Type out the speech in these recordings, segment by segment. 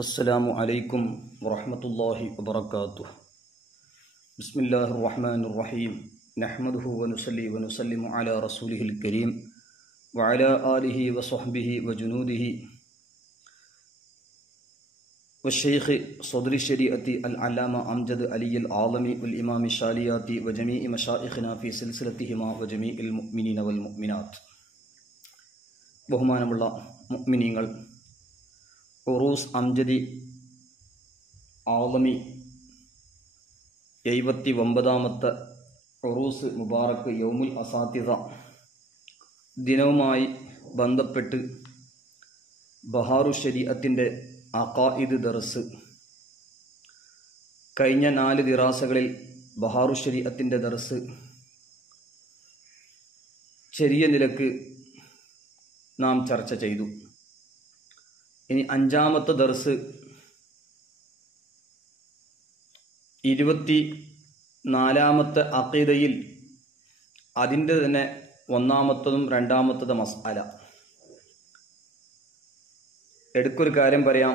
അസ്സലാമു അലൈക്കും വറഹ്മത്തുള്ളാഹി വബറകാതുഹു. ബിസ്മില്ലാഹിർ റഹ്മാനിർ റഹീം. നഹ്മദുഹു വനുസല്ലി വനുസല്ലിമു അലാ റസൂലിഹിൽ കരീം വഅലാ ആലിഹി വസ്വഹ്ബിഹി വജുനൂദിഹി വശൈഖ് സദ്രി ശരീഅത്തി അൽ അല്ലാമ അംജദ് അലിയിൽ ആലമി ഉൽ ഇമാമി ഷാലിയാത്തി വജമീഇ മശായിഖിനാ ഫി സിൽസിലത്തിഹിമാ വജമീഇൽ മുഅ്മിനീന വൽ മുഅ്മിനാത്ത്. ബഹുമാനമുള്ള മുഅ്മിനീങ്ങൾ, ഉറൂസ് അംജദി ആലമി 79ാമത്തെ ഉറൂസ് മുബാറക്ക് യൗമുൽ അസാത്തിദ ദിനവുമായി ബന്ധപ്പെട്ട് ബഹാറു ശരീഅത്തിൻ്റെ അഖായിദ് ദർസ് കഴിഞ്ഞ 4 ദിറാസകളിൽ ബഹാറു ശരീഅത്തിൻ്റെ ദർസ് ചെറിയ നിലക്ക് നാം ചർച്ച ചെയ്തു. ഇനി 5ാമത്തെ ദർസ് 24ാമത്തെ അഖീദയിൽ അതിൻ്റെ തന്നെ 1ാമത്തതും 2ാമത്തതും മസ്അല. എടുക്കൊരു കാര്യം പറയാം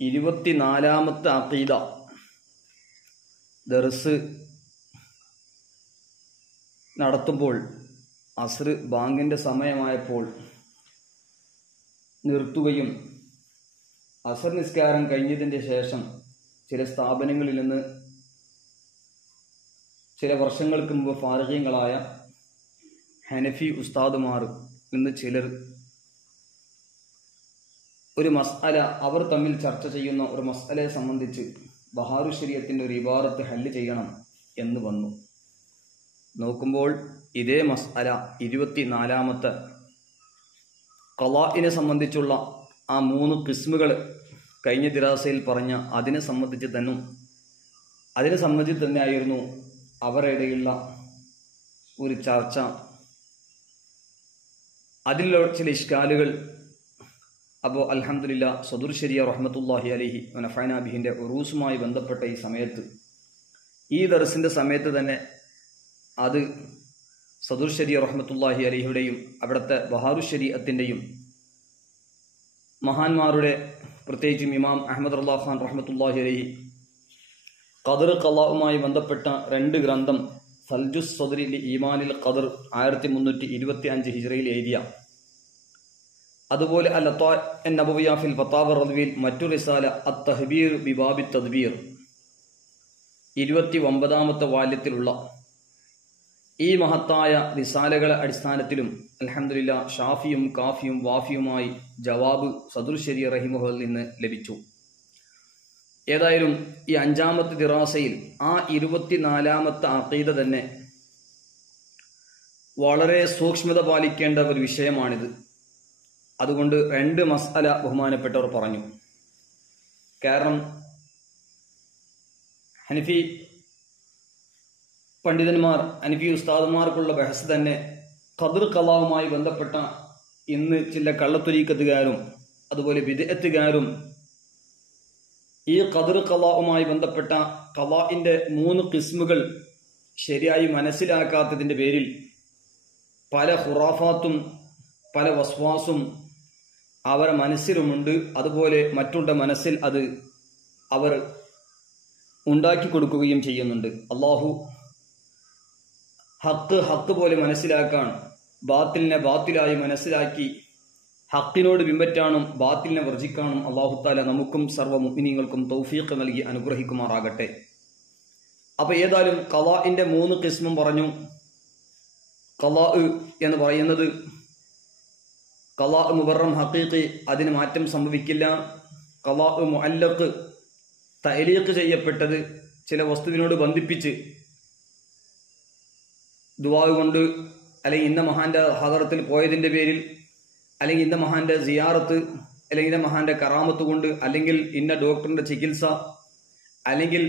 24ാമത്തെ അഖീദ ദർസ് നടത്തുമ്പോൾ അസ്ർ ബാങ്കിൻ്റെ സമയമായപ്പോൾ നിർത്തുകയും അസർ നിസ്കാരം കഴിഞ്ഞതിൻ്റെ ശേഷം ചില സ്ഥാപനങ്ങളിൽ നിന്ന് ചില വർഷങ്ങൾക്ക് മുമ്പ് ഫാരിഖീങ്ങളായ ഹനഫി ഉസ്താദുമാർ നിന്ന് ചിലർ ഒരു മസ്അല അവർ തമ്മിൽ ചർച്ച ചെയ്യുന്ന ഒരു മസ്അലയെ സംബന്ധിച്ച് ബഹാറു ശരീഅത്തിൻ്റെ ഒരു ഇബാറത്ത് ഹല്ല് ചെയ്യണം എന്ന് വന്നു. നോക്കുമ്പോൾ ഇതേ മസ്അല 24ാമത്തെ ഖളാഇനെ സംബന്ധിച്ചുള്ള ആ 3 ഖിസ്മുകൾ കഴിഞ്ഞ ദിറാസയിൽ പറഞ്ഞ അതിനെ സംബന്ധിച്ച് തന്നെയായിരുന്നു അവരിടയിലുള്ള ഒരു ചർച്ച. അതിലുള്ള ചില ഇഷ്കാലുകൾ അപ്പോൾ അൽഹംദുലില്ലാ സദുർ ശരിയ റഹ്മത്തുള്ളാഹി അലൈഹി വനഫഅനാ ബിഹിൻ്റെ ഉറൂസുമായി ബന്ധപ്പെട്ട ഈ സമയത്ത് ഈ ദർസിൻ്റെ സമയത്ത് തന്നെ അത് സദുർ ശരിയ റഹ്മത്തുള്ളാഹി അലൈഹിയുടെയും അവിടുത്തെ ബഹാറു ശരീഅത്തിൻ്റെയും മഹാന്മാരുടെ പ്രത്യേകിച്ചും ഇമാം അഹ്മദ് റളിയല്ലാഹു ഖാൻ റഹ്മത്തുള്ളാഹി അലൈഹി ഖദർ ഖളാഉമായി ബന്ധപ്പെട്ട 2 ഗ്രന്ഥം സൽജുസ് സദ്രി ലി ഈമാനിൽ ഖദർ 1325 ഹിജ്റയിൽ എഴുതിയ, അതുപോലെ അൽ ലത്താഇഫ് നബവിയ ഫിൽ ഫതാവ റദ്വിയിൽ മറ്റു റിസാല അത്തഹ്ബീർ ബിബാബി തദ്ബീർ 29ാമത്തെ വാല്യത്തിലുള്ള ഈ മഹത്തായ റിസാലകളെ അടിസ്ഥാനത്തിലും അൽഹംദുലില്ലാ ഷാഫിയും കാഫിയും വാഫിയുമായി ജവാബ് സദുർ ശരിയ റഹിമഹുൽ നിന്ന് ലഭിച്ചു. ഏതായാലും ഈ 5ാമത്തെ ദിറാസയിൽ ആ 24ാമത്തെ അഖീദ തന്നെ വളരെ സൂക്ഷ്മത പാലിക്കേണ്ട ഒരു വിഷയമാണിത്. അതുകൊണ്ട് 2 മസ്അല ബഹുമാനപ്പെട്ടവർ പറഞ്ഞു. കാരണം ഹനഫി പണ്ഡിതന്മാർ ഹനഫി ഉസ്താദുമാർക്കുള്ള ബഹസ് തന്നെ ഖദർ ഖളാവുമായി ബന്ധപ്പെട്ട ഇന്ന് ചില കള്ളത്തൊരീക്കത്തുകാരും അതുപോലെ ബിദ്അത്തുകാരും ഈ ഖദർ ഖളാവുമായി ബന്ധപ്പെട്ട ഖളാഇന്റെ 3 ഖിസ്മുകൾ ശരിയായി മനസ്സിലാക്കാത്തതിൻ്റെ പേരിൽ പല ഖുറാഫാത്തും പല വസ്വാസും അവരുടെ മനസ്സിലുമുണ്ട്. അതുപോലെ മറ്റുള്ള മനസ്സിൽ അത് അവർ ഉണ്ടാക്കി കൊടുക്കുകയും ചെയ്യുന്നുണ്ട്. അള്ളാഹു ഹക്ക് പോലെ മനസ്സിലാക്കാൻ, ബാത്തിലിനെ ബാത്തിലായി മനസ്സിലാക്കി ഹക്കിനോട് പിൻപറ്റാനും ബാത്തിലിനെ വർജിക്കാനും അല്ലാഹു തആല നമുക്കും സർവ്വ മുഅ്മിനീങ്ങൾക്കും തൗഫീഖ് നൽകി അനുഗ്രഹിക്കുമാറാകട്ടെ. അപ്പോൾ ഏതായാലും ഖളാഇന്റെ 3 ഖിസ്മും പറഞ്ഞു. ഖളാ എന്ന് പറയുന്നത് ഖളാ മുബറം ഹഖീഖി, അതിന് മാറ്റം സംഭവിക്കില്ല. ഖളാ മുഅല്ലഖ്, തഅലീഖ് ചെയ്യപ്പെട്ടത് ചില വസ്തുവിനോട് ബന്ധിപ്പിച്ച് ദുആ കൊണ്ട് അല്ലെങ്കിൽ ഇന്ന മഹാന്റെ ഹദറത്തിൽ പോയതിൻ്റെ പേരിൽ അല്ലെങ്കിൽ ഇന്ന മഹാന്റെ സിയാറത്ത് അല്ലെങ്കിൽ ഇന്ന മഹാന്റെ കറാമത്ത് കൊണ്ട് അല്ലെങ്കിൽ ഇന്ന ഡോക്ടറിന്റെ ചികിത്സ അല്ലെങ്കിൽ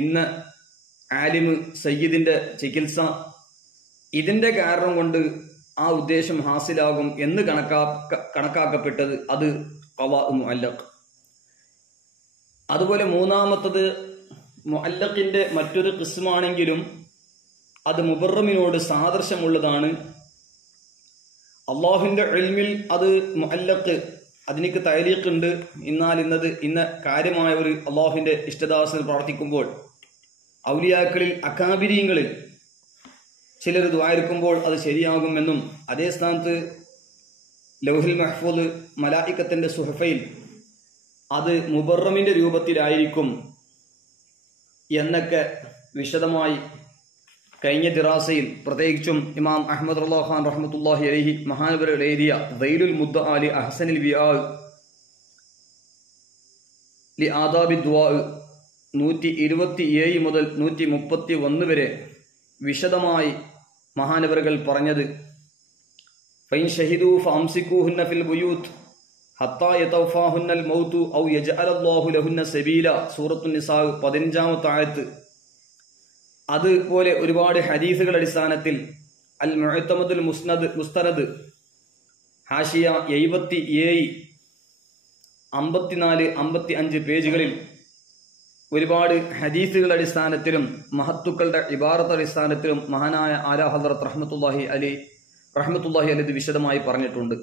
ഇന്ന ആലിമ് സയ്യിദിന്റെ ചികിത്സ ഇതിന്റെ കാരണം കൊണ്ട് ആ ഉദ്ദേശം ഹാസിലാകും എന്ന് കണക്കാക്കപ്പെട്ടത് അത് ഖളാ മുഅല്ലഖ്. അതുപോലെ 3ാമത്തത് മുഅല്ലഖിന്റെ മറ്റൊരു ഖിസ്മാണെങ്കിലും അത് മുബറമിനോട് സാദൃശ്യമുള്ളതാണ്. അള്ളാഹുവിന്റെ ഇൽമിൽ അത് മുഅല്ലഖ്, അതിനേക്ക് തഅലീഖ് ഉണ്ട്. എന്നാൽ ഇന്ന കാര്യമായ ഒരു അള്ളാഹുവിന്റെ ഇഷ്ടദാസന് പ്രാർത്ഥിക്കുമ്പോൾ ഔലിയാക്കളിൽ അകാബിരീങ്ങളിൽ ചിലർ ദുആയിരിക്കുമ്പോൾ അത് ശരിയാകുമെന്നും അതേ സ്ഥാനത്ത് ലൗഹുൽ മഹ്ഫൂദ് മലായിക്കത്തിന്റെ സുഹഫയിൽ അത് മുബറമിന്റെ രൂപത്തിലായിരിക്കും എന്നൊക്കെ വിശദമായി കഴിഞ്ഞ ദിറാസയിൽ പ്രത്യേകിച്ചും ഇമാം അഹ്മദ് റളിയല്ലാഹു ഖാൻ റഹ്മത്തുള്ളാഹി അലൈഹി മഹാനവറുകൾ എഴുതിയ ദൈലുൽ മുദ്ദഅ ലി അഹ്സനിൽ വിആ ലി ആദാബി ദുആ 127 മുതൽ 131 വരെ വിശദമായി മഹാനവറുകൾ പറഞ്ഞത് ഫൈൻ ഷഹിദു ഫഅംസികൂഹുന്ന ഫിൽ ബുയൂത്ത് ഹത്താ യതവഫാഹുന്നൽ മൗതു ഔ യജഅലല്ലാഹു ലഹുന്ന സബീല സൂറത്തുൻ നിസാ 15-ാമത്തെ ആയത്ത്. അതുപോലെ ഒരുപാട് ഹദീസുകൾ അടിസ്ഥാനത്തിൽ അൽ മുഅ്തമദുൽ മുസ്തനദ് ഹാഷിയ 77, 54, 55 പേജുകളിൽ ഒരുപാട് ഹദീസുകളുടെ അടിസ്ഥാനത്തിലും മഹത്തുക്കളുടെ ഇബാറത്ത് അടിസ്ഥാനത്തിലും മഹാനായ ആലാ ഹദ്റത്ത് റഹ്മത്തുള്ളാഹി അലൈഹി വിശദമായി പറഞ്ഞിട്ടുണ്ട്.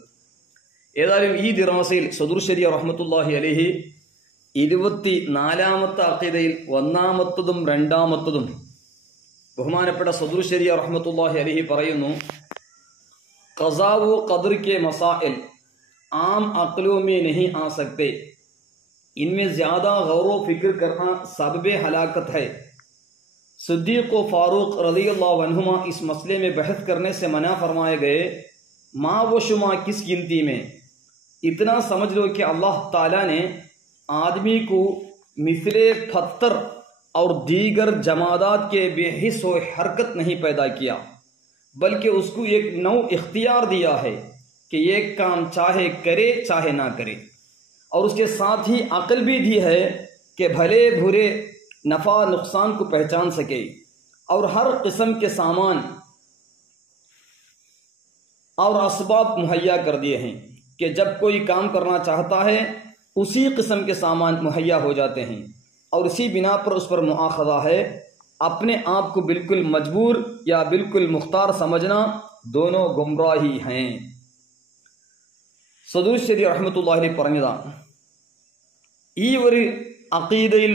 ഏതായാലും ഈ ദിറാസയിൽ സദുർ ശരിയ റഹ്മത്തുള്ളാഹി അലൈഹി 24-ാമത്തെ അഖീദയിൽ 1-ാമത്തതും 2-ാമത്തതും ബഹുമാനപ്പെട്ട സദുർ ശരിയ റഹ്മത്തുള്ളാഹി അലൈഹി പറയുന്നു, ഖസാ व क़द्र के मसाइल आम अक़लों में नहीं आ सकते, इनमें ज्यादा गौर व फिक्र करना सबब हलाकत है। सिद्दीक़ व फारूक रज़ियल्लाहु अन्हुमा इस मसले में बहस करने से मना फरमाए गए। माँ व शुमा किस गिनती में, इतना समझ लो कि अल्लाह ताला ने आदमी को मिसले पत्थर और दीगर जमादात के बेहिस व हरकत नहीं पैदा किया, बल्कि उसको एक नौ इख्तियार दिया है कि एक काम चाहे करे चाहे ना करे, और उसके साथ ही अक्ल भी दी है कि भले बुरे नफा नुकसान को पहचान सके, और हर किस्म के सामान और असबाब मुहैया कर दिए हैं कि जब कोई काम करना चाहता है उसी किस्म के सामान मुहैया हो जाते हैं, और इसी बिना पर उस पर मुआखज़ा है। अपने आप को बिल्कुल मजबूर या बिल्कुल मुख्तार समझना दोनों गुमराही हैं। സദൂർ ശരി റഹ്മത്തുള്ളാഹി പറഞ്ഞതാണ്. ഈ ഒരു അഖീദയിൽ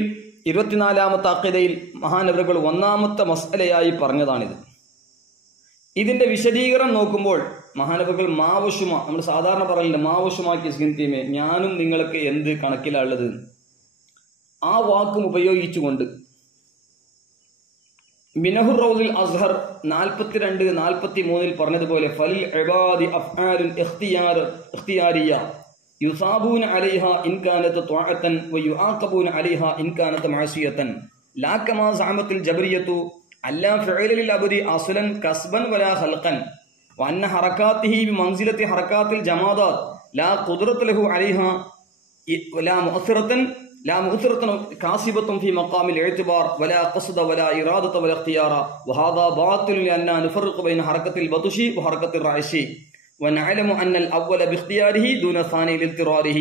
24-ാമത്തെ അഖീദയിൽ മഹാനവറുകൾ 1-ാമത്തെ മസ്അലയായി പറഞ്ഞതാണിത്. ഇതിന്റെ വിശദീകരണം നോക്കുമ്പോൾ മഹാനവറുകൾ മാവശുമ, നമ്മൾ സാധാരണ പറയില്ല മാവശുമാക്കി സ്കിന്തിമേ, ഞാനും നിങ്ങൾക്ക് എന്ത് കണക്കിലുള്ളത്, ആ വാക്കും ഉപയോഗിച്ചുകൊണ്ട് മിനഹുർ റൗദിൽ അസ്ഹർ 42-43 പറഞ്ഞതുപോലെ ഫലിൽ ഇബാദി അഫ്ആലുൻ ഇഖ്തിയാരിയ യുസാബൂന അലൈഹാ ഇൻ കാനത് ത്വഅതൻ വയുആഖബൂന അലൈഹാ ഇൻ കാനത് മഅസിയതൻ ലാ കമാ സഅമത്തിൽ ജബരിയതു അല്ലാ ഫിഅല ലിൽ അബ്ദി അസ്ലൻ കസ്ബൻ വലാ ഖൽഖൻ വഅന്ന ഹറകാതിഹി ബിമൻസിലതി ഹറകാത്തിൽ ജമാദാത് ലാ ഖുദ്റത ലഹു അലൈഹാ വലാ മുഅസ്സിറതൻ لا مؤثرة كاسبة في مقام الاعتبار ولا قصد ولا إرادة ولا اختيار، وهذا باطل لأننا نفرق بين حركة البطش وحركة الرعش ونعلم أن الأول باختياره دون الثاني لاضطراره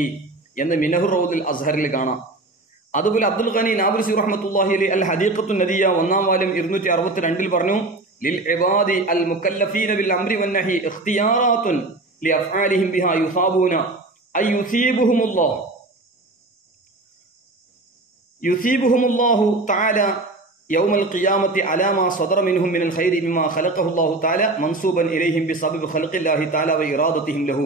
എന്ന് മിനഹുർ റൗദിൽ അസ്ഹറിൽ കാണാം. അതുപോലെ അബ്ദുൽ ഖനി നാബിൽസി റഹ്മത്തുള്ളാഹി അലൈഹി അൽ ഹദീഖത്തു നദിയ 1-ാം വാല്യം 262 പറഞ്ഞു, ലിൽ ഇബാദി അൽ മുകല്ലഫീന ബിൽ അംരി വൻ നഹി ഇഖ്തിയാറാത്തുൻ ലി അഫ്ആലിഹിം ബിഹാ യുസാബൂന അയ യുസീബുഹുമുല്ലാഹു തആല യൗമൽ ഖിയാമത്തി അലാ മാ സദറ മിൻഹും മിനൽ ഖൈരി ബിമാ ഖലഖഹുല്ലാഹു തആല മൻസൂബൻ ഇലൈഹിം ബിസബബി ഖൽഖില്ലാഹി തആല വ ഇറാദതിഹിം ലഹു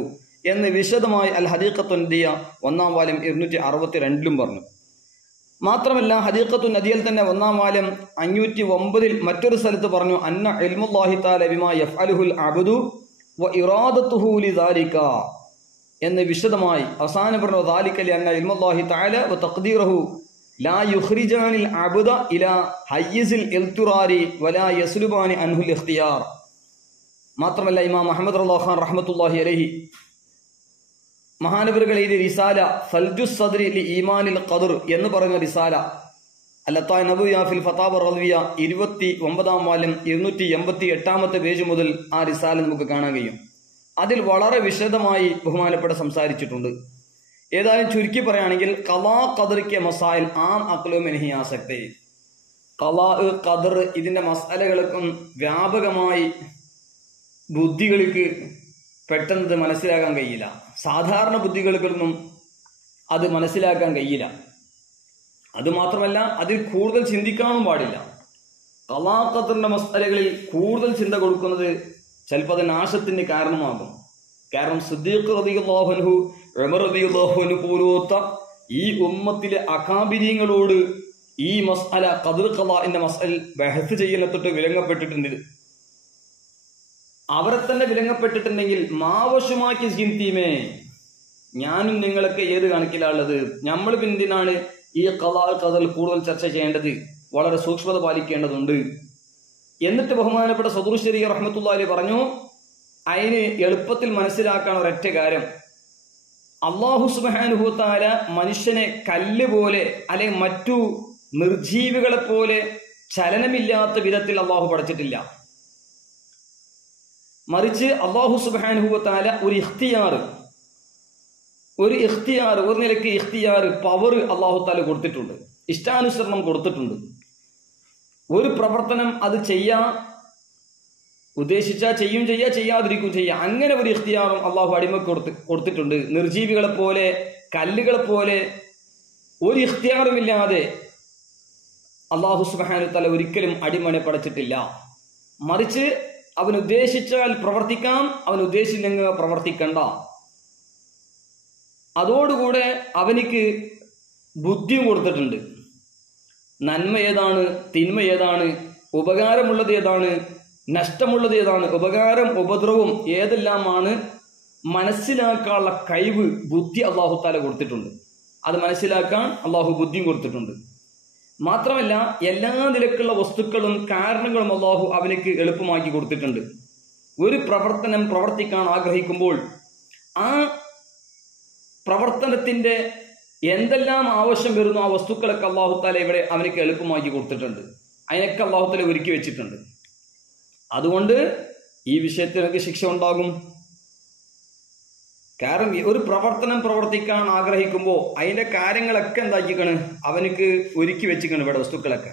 എന്ന് വിശദമായി അൽ ഹദീഖത്തു നദിയ 1-ാം വാല്യം 262 പറഞ്ഞു. മാത്രമല്ല ഹദീഖത്തു നദിയയിൽ തന്നെ 1-ാം വാല്യം 509 മറ്റൊരു സ്ഥലത്ത് പറഞ്ഞു, അന്ന ഇൽമുല്ലാഹി തആല ബിമാ യഫ്അലുഹുൽ അബ്ദു വ ഇറാദതുഹു ലിദാലിക എന്ന് വിശദമായി അവസാനം പറഞ്ഞു, ദാലിക ലിഅന്ന ഇൽമുല്ലാഹി തആല വ തഖ്ദീറഹു ലാ യുഖ്രിജാനിൽ അബ്ദ ഇലാ ഹയ്യിസിൽ ഇൽതുറാരി വലാ യസ്ലുബാനി അൻഹുൽ ഇഖ്തിയാർ. മാത്രമല്ല ഇമാം അഹ്മദ് റളിയല്ലാഹു ഖാൻ റഹ്മത്തുള്ളാഹി അലൈഹി മഹാനവറുകൾ എഴുതിയ റിസാല ഫൽജുസ് സദ്രി ലി ഈമാനിൽ ഖദർ എന്ന് പറയുന്ന റിസാല അല്ലത്തായ നബവിയ ഫിൽ ഫതാവ റളിയ 29-ാം വാല്യം 288-ാമത്തെ പേജ് മുതൽ ആ റിസാല നമുക്ക് കാണാൻ കഴിയും. അതിൽ വളരെ വിശദമായി ബഹുമാനപ്പെട്ട സംസാരിച്ചിട്ടുണ്ട്. ഏതായാലും ചുരുക്കി പറയുകയാണെങ്കിൽ ഖലാ ഖദറിന്റെ മസായിൽ ആം അഖ്ലു മിൻ നഹി ആ സക്തേ, ഖലാ ഖദർ ഇതിന്റെ മസാലകൾക്കും വ്യാപകമായി ബുദ്ധികൾക്ക് പെട്ടെന്ന് മനസ്സിലാക്കാൻ കഴിയില്ല. സാധാരണ ബുദ്ധികൾക്കൊന്നും അത് മനസ്സിലാക്കാൻ കഴിയില്ല. അതുമാത്രമല്ല, അതിൽ കൂടുതൽ ചിന്തിക്കാനും പാടില്ല. ഖളാ ഖദറിന്റെ മസ്അലകളിൽ കൂടുതൽ ചിന്ത കൊടുക്കുന്നത് ചിലപ്പോൾ അത് നാശത്തിന് കാരണമാകും. കാരണം സിദ്ദീഖ് റളിയല്ലാഹു അൻഹു, ഉമർ റളിയല്ലാഹു അൻഹു പോലത്തെ ഈ ഉമ്മത്തിലെ അകാബിരീങ്ങളോട് ഈ മസ്അല ഖദർ ഖളാഇന്റെ മസ്അൽ ബഹസ് ചെയ്യുന്ന തൊട്ട് വിലങ്ങപ്പെട്ടിട്ടുണ്ട്. അവരെ തന്നെ വിലങ്ങപ്പെട്ടിട്ടുണ്ടെങ്കിൽ മാവശമാക്കി ചിന്തിമേ, ഞാനും നിങ്ങളൊക്കെ ഏത് കണക്കിലാണുള്ളത്? നമ്മൾ പിന്തിനാണ് ഈ ഖളാ ഖദർ കൂടുതൽ ചർച്ച ചെയ്യേണ്ടത്? വളരെ സൂക്ഷ്മത പാലിക്കേണ്ടതുണ്ട്. എന്നിട്ട് ബഹുമാനപ്പെട്ട സദറുൽ ശരീഅ റഹ്മത്തുള്ളാഹി അലൈഹി പറഞ്ഞു, അതിന് എളുപ്പത്തിൽ മനസ്സിലാക്കാൻ ഒരൊറ്റ കാര്യം, അല്ലാഹു സുബ്ഹാനഹു വ തആല മനുഷ്യനെ കല്ല് പോലെ അല്ലെങ്കിൽ മറ്റു നിർജീവികളെ പോലെ ചലനമില്ലാത്ത വിധത്തിൽ അള്ളാഹു പഠിച്ചിട്ടില്ല. മറിച്ച് അല്ലാഹു സുബ്ഹാനഹു വ തആല ഒരു ഇഖ്തിയാർ, ഒരു നിലയ്ക്ക് ഇഖ്തിയാർ, പവർ അല്ലാഹു തആല കൊടുത്തിട്ടുണ്ട്, ഇഷ്ടാനുസരണം കൊടുത്തിട്ടുണ്ട്. ഒരു പ്രവർത്തനം അത് ഉദ്ദേശിച്ചാൽ ചെയ്യും ചെയ്യാ, ചെയ്യാതിരിക്കും ചെയ്യാ, അങ്ങനെ ഒരു ഇഖ്തിയാറും അള്ളാഹു അടിമക്ക് കൊടുത്തിട്ടുണ്ട്. നിർജീവികളെ പോലെ കല്ലുകളെ പോലെ ഒരു ഇഖ്തിയാറുമില്ലാതെ അള്ളാഹു സുബ്ഹാനഹു വ തആല ഒരിക്കലും അടിമനെ പഠിച്ചിട്ടില്ല. മറിച്ച് അവൻ ഉദ്ദേശിച്ചാൽ പ്രവർത്തിക്കാം, അവൻ ഉദ്ദേശിച്ചില്ലെങ്കിൽ പ്രവർത്തിക്കണ്ട. അതോടുകൂടെ അവനിക്ക് ബുദ്ധിയും കൊടുത്തിട്ടുണ്ട്. നന്മ ഏതാണ്, തിന്മ ഏതാണ്, ഉപകാരമുള്ളത് ഏതാണ്, നഷ്ടമുള്ളത് ഏതാണ്, ഉപകാരം ഉപദ്രവം ഏതെല്ലാമാണ് മനസ്സിലാക്കാനുള്ള കഴിവ്, ബുദ്ധി അല്ലാഹു തആല കൊടുത്തിട്ടുണ്ട്. അത് മനസ്സിലാക്കാൻ അല്ലാഹു ബുദ്ധിയും കൊടുത്തിട്ടുണ്ട്. മാത്രമല്ല, എല്ലാ നിലക്കുള്ള വസ്തുക്കളും കാരണങ്ങളും അല്ലാഹു അവനക്ക് എളുപ്പമാക്കി കൊടുത്തിട്ടുണ്ട്. ഒരു പ്രവർത്തനം പ്രവർത്തിക്കാൻ ആഗ്രഹിക്കുമ്പോൾ ആ പ്രവർത്തനത്തിന്റെ എന്തെല്ലാം ആവശ്യം വരുന്നു ആ വസ്തുക്കളൊക്കെ അല്ലാഹു തആല ഇവിടെ അവനക്ക് എളുപ്പമാക്കി കൊടുത്തിട്ടുണ്ട്. അതിനൊക്കെ അല്ലാഹു തആല ഒരുക്കി വെച്ചിട്ടുണ്ട്. അതുകൊണ്ട് ഈ വിഷയത്തിനൊക്കെ ശിക്ഷ ഉണ്ടാകും. കാരണം ഒരു പ്രവർത്തനം പ്രവർത്തിക്കാൻ ആഗ്രഹിക്കുമ്പോൾ അതിന്റെ കാര്യങ്ങളൊക്കെ എന്താക്കിക്കാണ്, അവനക്ക് ഒരുക്കി വെച്ചിക്കാണ് ഇവിടെ വസ്തുക്കളൊക്കെ.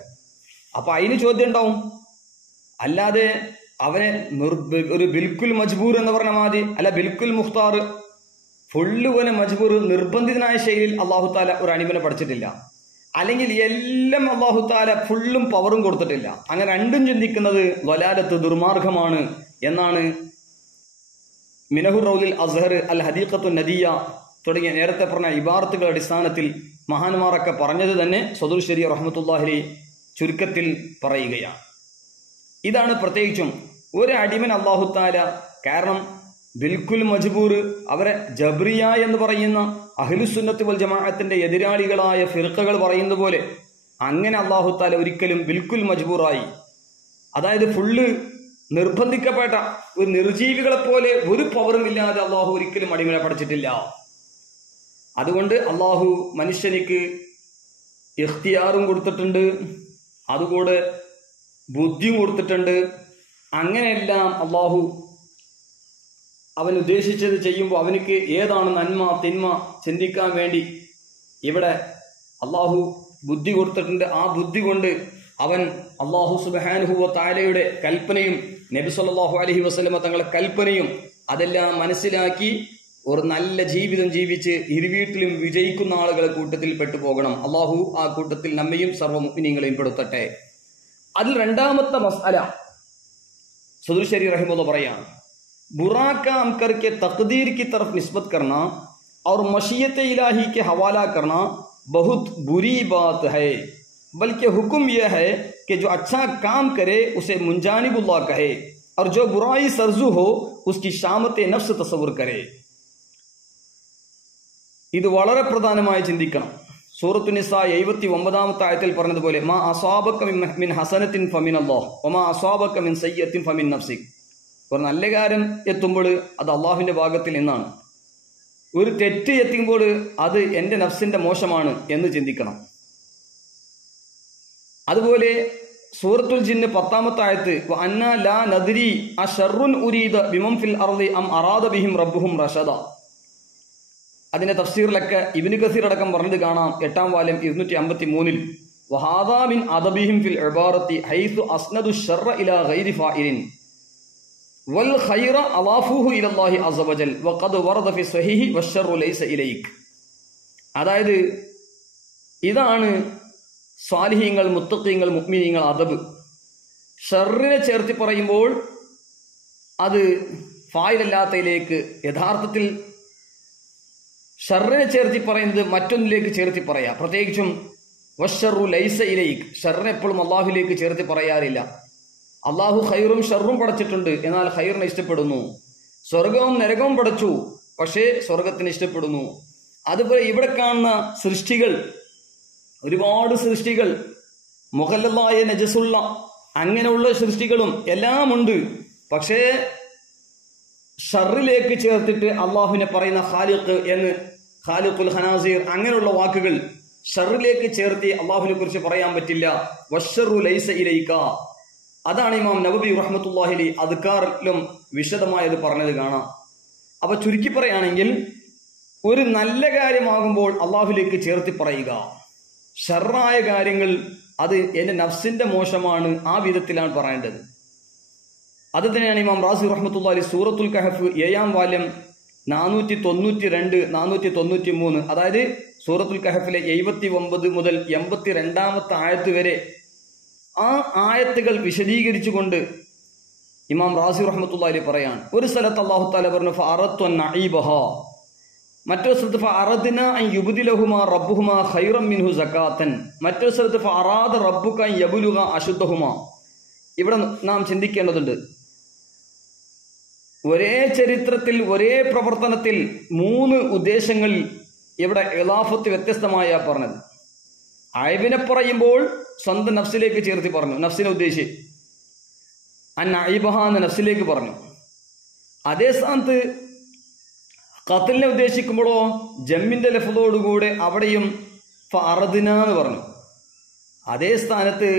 അപ്പൊ അതിന് ചോദ്യം ഉണ്ടാവും. അല്ലാതെ അവനെ ഒരു ബിൽക്കുൽ മജ്ബൂർ എന്ന് പറഞ്ഞ മാതിരി, അല്ല ബിൽക്കുൽ മുഖ്താർ, ഫുള്ളുവനെ മജ്ബൂർ, നിർബന്ധിതനായ ശൈലിയിൽ അല്ലാഹു തആല ഒരു അടിമനെ പഠിച്ചിട്ടില്ല. അല്ലെങ്കിൽ എല്ലാം അല്ലാഹു തആല ഫുള്ളും പവറും കൊടുത്തിട്ടില്ല. അങ്ങനെ രണ്ടും ചിന്തിക്കുന്നത് വലാലത്ത്, ദുർമാർഗമാണ് എന്നാണ് മിനഹുർ റൗലിൽ അസ്ഹർ, അൽ ഹദീഖത്തു നദിയ തുടങ്ങിയ നേരത്തെ പറഞ്ഞ ഇബാറത്തുകളുടെ അടിസ്ഥാനത്തിൽ മഹാന്മാരൊക്കെ പറഞ്ഞത് തന്നെ സദറുൽ ശരീഅ റഹ്മത്തുള്ളാഹി അലൈഹി ചുരുക്കത്തിൽ പറയുകയാണ്. ഇതാണ് പ്രത്യേകിച്ചും ഒരു അടിമൻ അല്ലാഹു തആല, കാരണം ബിൽക്കുൽ മജ്ബൂർ, അവരെ ജബ്രിയ എന്ന് പറയുന്ന അഹ്ലുസുന്നത്ത് വൽ ജമാഅത്തിന്റെ എതിരാളികളായ ഫിർഖകൾ പറയുന്ന പോലെ അങ്ങനെ അല്ലാഹു തആല ഒരിക്കലും ബിൽക്കുൽ മജ്ബൂറായി, അതായത് ഫുള്ള് നിർബന്ധിക്കപ്പെട്ട ഒരു നിർജീവികളെ പോലെ ഒരു പവറും ഇല്ലാതെ അല്ലാഹു ഒരിക്കലും അടിമനെ പഠിച്ചിട്ടില്ല. അതുകൊണ്ട് അല്ലാഹു മനുഷ്യനിക്ക് ഇഖ്തിയാറും കൊടുത്തിട്ടുണ്ട്, അതുകൂടെ ബുദ്ധിയും കൊടുത്തിട്ടുണ്ട്. അങ്ങനെയെല്ലാം അല്ലാഹു അവൻ ഉദ്ദേശിച്ചത് ചെയ്യുമ്പോൾ അവനക്ക് ഏതാണ് നന്മ തിന്മ ചിന്തിക്കാൻ വേണ്ടി ഇവിടെ അല്ലാഹു ബുദ്ധി കൊടുത്തിട്ടുണ്ട്. ആ ബുദ്ധി കൊണ്ട് അവൻ അല്ലാഹു സുബ്ഹാനഹു വ തആലയുടെ കൽപ്പനയും നബി സല്ലല്ലാഹു അലൈഹി വസല്ലമ തങ്ങളുടെ കൽപ്പനയും അതെല്ലാം മനസ്സിലാക്കി ഒരു നല്ല ജീവിതം ജീവിച്ച് ഇരുവീട്ടിലും വിജയിക്കുന്ന ആളുകളെ കൂട്ടത്തിൽ പെട്ടുപോകണം. അല്ലാഹു ആ കൂട്ടത്തിൽ നമ്മയും സർവ്വ മുഅ്മിനീങ്ങളെയും പെടുത്തട്ടെ. അതിൽ രണ്ടാമത്തെ മസ്അല സദറുൽ ശരീഅ റഹിമഹുല്ലാഹ് പറയാണ്, बुरा काम करके तकदीर की तरफ निस्बत करना और मशीयत इलाही के हवाला करना बहुत बुरी बात है, बल्कि हुक्म यह है कि जो अच्छा काम करे उसे मुंजानिबुल्लाह कहे और जो बुराई सरजू हो उसकी शामत नफ्स तसव्वुर करे. ഇത് വളരെ പ്രധാനമായി ചിന്തിക്കണം. സൂറത്തു നിസാ 79-ാമത്തെ ആയത്തിൽ പറഞ്ഞതുപോലെ മാ അസാബക മിൻ ഹസനത്തിൻ ഫമിനല്ലാഹ് വമാ അസാബക മിൻ സയ്യത്തിൻ ഫമിൻ നഫ്സിക്. ഒരു നല്ല കാര്യം എത്തുമ്പോൾ അത് അള്ളാഹുവിന്റെ ഭാഗത്തിൽ നിന്നാണ്, ഒരു തെറ്റ് എത്തുമ്പോൾ അത് എൻ്റെ നഫ്സിന്റെ മോശമാണ് എന്ന് ചിന്തിക്കണം. അതുപോലെ സൂറത്തുൽ ജിന്ന് 10-ാമത്തെ ആയത്ത് അന്നാ ലാ നദ്രി അശർറുൻ ഉരീദ ബിമൻ ഫിൽ അർളി അം അറാദ ബിഹിം റബ്ബുഹും റഷദ. അതിന്റെ തഫ്സീറിലൊക്കെ ഇബ്നു കസീർ അടക്കം പറഞ്ഞത് കാണാം. 8-ാം വാല്യം 253-ൽ വഹാദാ മിൻ അദബിഹിം ഫിൽ ഇബാറത്തി ഹൈസു അസ്നദു ശർറ ഇലാ ഗൈരി ഫാഇലിൻ വൽ ഖൈറ അളാഫൂഹു ഇലല്ലാഹി അസ്സ വജൽ വഖദ് വറദ ഫി സ്വഹീഹി വശർറു ലൈസ ഇലൈക്. അതായത് ഇതാണ് സ്വാലിഹീങ്ങൾ, മുത്തഖീങ്ങൾ, മുഅ്മിനീങ്ങൾ അദബ്. ഷർറിനെ ചേർത്തി പറയുമ്പോൾ അത് ഫായിലല്ലാത്തതിലേക്ക്, യഥാർത്ഥത്തിൽ ഷർറിനെ ചേർത്തി പറയുന്നത് മറ്റൊന്നിലേക്ക് ചേർത്തി പറയാം. പ്രത്യേകിച്ചും വശർറു ലൈസ ഇലൈക്, ഷർറിനെ എപ്പോഴും അള്ളാഹുലേക്ക് ചേർത്തി പറയാറില്ല. അള്ളാഹു ഖൈറും ഷർറും പടച്ചിട്ടുണ്ട്, എന്നാൽ ഖൈറിനെ ഇഷ്ടപ്പെടുന്നു. സ്വർഗവും നരകവും പടച്ചു, പക്ഷേ സ്വർഗത്തിന് ഇഷ്ടപ്പെടുന്നു. അതുപോലെ ഇവിടെ കാണുന്ന സൃഷ്ടികൾ, ഒരുപാട് സൃഷ്ടികൾ, മുഖല്ലമായ നജസുള്ള അങ്ങനെയുള്ള സൃഷ്ടികളും എല്ലാം ഉണ്ട്. പക്ഷേ ഷർറിലേക്ക് ചേർത്തിട്ട് അള്ളാഹുവിനെ പറയുന്ന ഖാലിഖ് എന്ന്, ഖാലിഖുൽ ഖനാസീർ അങ്ങനെയുള്ള വാക്കുകൾ ഷർറിലേക്ക് ചേർത്തി അള്ളാഹുവിനെ കുറിച്ച് പറയാൻ പറ്റില്ല. വശർറു ലൈസ ഇലൈക, അതാണ് ഇമാം നവവി റഹ്മത്തുള്ളാഹി അലൈഹി അദ്കാറിലും വിശദമായത് പറഞ്ഞത് കാണാം. അപ്പൊ ചുരുക്കി പറയുകയാണെങ്കിൽ, ഒരു നല്ല കാര്യമാകുമ്പോൾ അള്ളാഹുലേക്ക് ചേർത്തി പറയുക, ഷർറായ കാര്യങ്ങൾ അത് എന്റെ നഫ്സിന്റെ മോശമാണ്, ആ വിധത്തിലാണ് പറയേണ്ടത്. അത് തന്നെയാണ് ഇമാം റാസി റഹ്മത്തുള്ളാഹി അലൈഹി സൂറത്തുൽ കഹഫ് 7-ാം വാല്യം 492, 493, അതായത് സൂറത്തുൽ കഹഫിലെ 79 മുതൽ 82-ാമത്തെ ആയത്ത് വരെ ആ ആയത്തുകൾ വിശദീകരിച്ചുകൊണ്ട് ഇമാം റാസി റഹ്മത്തുള്ളാഹി അലൈഹി പറയാണ്. ഒരു സ്ഥലത്ത് അല്ലാഹു തആല പറഞ്ഞു ഫഅറത്തു നഈബഹ, മറ്റൊരു സ്ഥലത്ത് ഫഅറദ്ന അൻ യുബ്ദിലഹുമാ റബ്ബുഹുമാ ഖൈറൻ മിൻഹു സകാത്തൻ, മറ്റൊരു സ്ഥലത്ത് ഫഅറാദ റബ്ബുക അൻ യബ്ലുഗ അശുദ്ധഹുമാ. ഇവിടെ നാം ചിന്തിക്കേണ്ടതുണ്ട്, ഒരേ ചരിത്രത്തിൽ ഒരേ പ്രവർത്തനത്തിൽ 3 ഉദ്ദേശങ്ങളിൽ ഇവിടെ ഇളാഫത്ത് വ്യത്യസ്തമായ പറഞ്ഞത്. അയ്ബിനെ പറയുമ്പോൾ സ്വന്തം നഫ്സിലേക്ക് ചേർത്തി പറഞ്ഞു, നഫ്സിനെ ഉദ്ദേശിച്ച് അൻ അയ്ബഹ എന്ന നഫ്സിലേക്ക് പറഞ്ഞു. അതേ സ്ഥാനത്ത് ഖത്ലിനെ ഉദ്ദേശിക്കുമ്പോഴോ ജമ്മിന്റെ ലഫ്ളോടുകൂടെ അവിടെയും ഫഅറദ്ന എന്ന് പറഞ്ഞു. അതേ സ്ഥാനത്ത്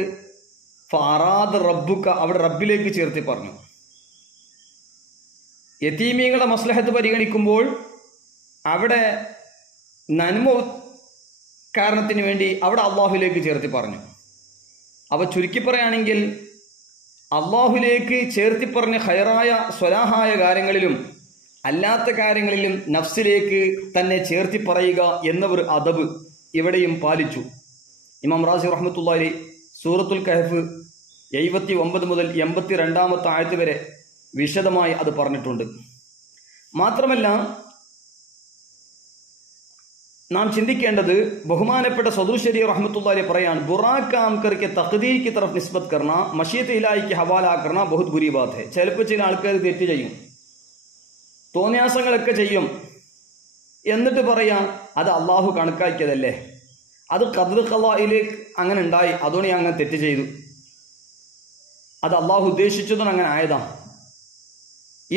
ഫഅറാദ റബ്ബുക അവിടെ റബ്ബിലേക്ക് ചേർത്തി പറഞ്ഞു. യതീമീങ്ങളുടെ മസ്ലഹത്ത് പരിഗണിക്കുമ്പോൾ അവിടെ നന്മ കാരണത്തിന് വേണ്ടി അവിടെ അള്ളാഹുലേക്ക് ചേർത്തി പറഞ്ഞു. അപ്പൊ ചുരുക്കി പറയുകയാണെങ്കിൽ, അള്ളാഹുലേക്ക് ചേർത്തി പറഞ്ഞ ഖൈറായ സ്വലാഹായ കാര്യങ്ങളിലും അല്ലാത്ത കാര്യങ്ങളിലും നഫ്സിലേക്ക് തന്നെ ചേർത്തി പറയുക എന്ന ഒരു അദബ് ഇവിടെയും പാലിച്ചു. ഇമാം റാസി റഹ്മത്തുള്ളാഹി അലൈഹി സൂറത്തുൽ കഹഫ് 79 മുതൽ 82-ാമത്തെ ആയത്ത് വരെ വിശദമായി അത് പറഞ്ഞിട്ടുണ്ട്. മാത്രമല്ല നാം ചിന്തിക്കേണ്ടത്, ബഹുമാനപ്പെട്ട സദുശരി റഹ്മത്തുള്ളാഹി അലൈഹി പറയാണ്, ബുറാ കാം കർക്കെ തഖ്ദീർ കി തറഫ് നിസ്ബത്ത് കർന മശീയത്ത് ഇലാഹി കി ഹവാല കർന ബഹുത് ബുരി ബാത് ഹൈ. ചിലപ്പോൾ ചില ആൾക്കാർ തെറ്റ് ചെയ്യും, തോന്നിയാസങ്ങളൊക്കെ ചെയ്യും, എന്നിട്ട് പറയാം അത് അള്ളാഹു കണക്കാക്കിയതല്ലേ, അത് ഖദ്ർ ഖളായിലേക്ക് അങ്ങനെ ഉണ്ടായി, അതുകൊണ്ട് ഞാൻ അങ്ങനെ തെറ്റ് ചെയ്തു, അത് അള്ളാഹു ഉദ്ദേശിച്ചതുകൊണ്ട് അങ്ങനെ ആയതാ.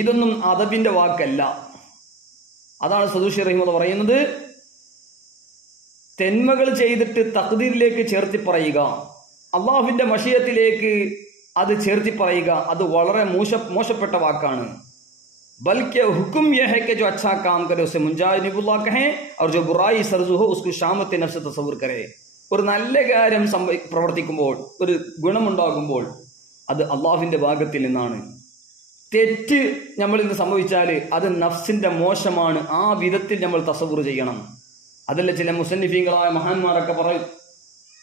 ഇതൊന്നും അദബിന്റെ വാക്കല്ല. അതാണ് സദുശി റഹിമഹുല്ലാഹ് പറയുന്നത്, തെന്മകൾ ചെയ്തിട്ട് തഖ്ദീറിലേക്ക് ചേർത്തി പറയുക, അള്ളാഹുവിന്റെ മശിയത്തിലേക്ക് അത് ചേർത്തി പറയുക, അത് വളരെ മോശപ്പെട്ട വാക്കാണ്. बल्कि हुक्म यह है कि जो अच्छा काम करे उसे मुंजानिबुल्लाह कहें और जो बुराई सरजू हो उसको शामत नफ्स तसव्वुर करे. ഒരു നല്ല കാര്യം പ്രവർത്തിക്കുമ്പോൾ, ഒരു ഗുണമുണ്ടാകുമ്പോൾ അത് അള്ളാഹുവിന്റെ ഭാഗത്തിൽ നിന്നാണ്. തെറ്റ് നമ്മളിൽ നിന്ന് സംഭവിച്ചാൽ അത് നഫ്സിന്റെ മോശമാണ്, ആ വിധത്തിൽ നമ്മൾ തസവ്വുർ ചെയ്യണം. അതല്ല ചില മുസന്നിഫീങ്ങളായ മഹാന്മാരൊക്കെ പറയും,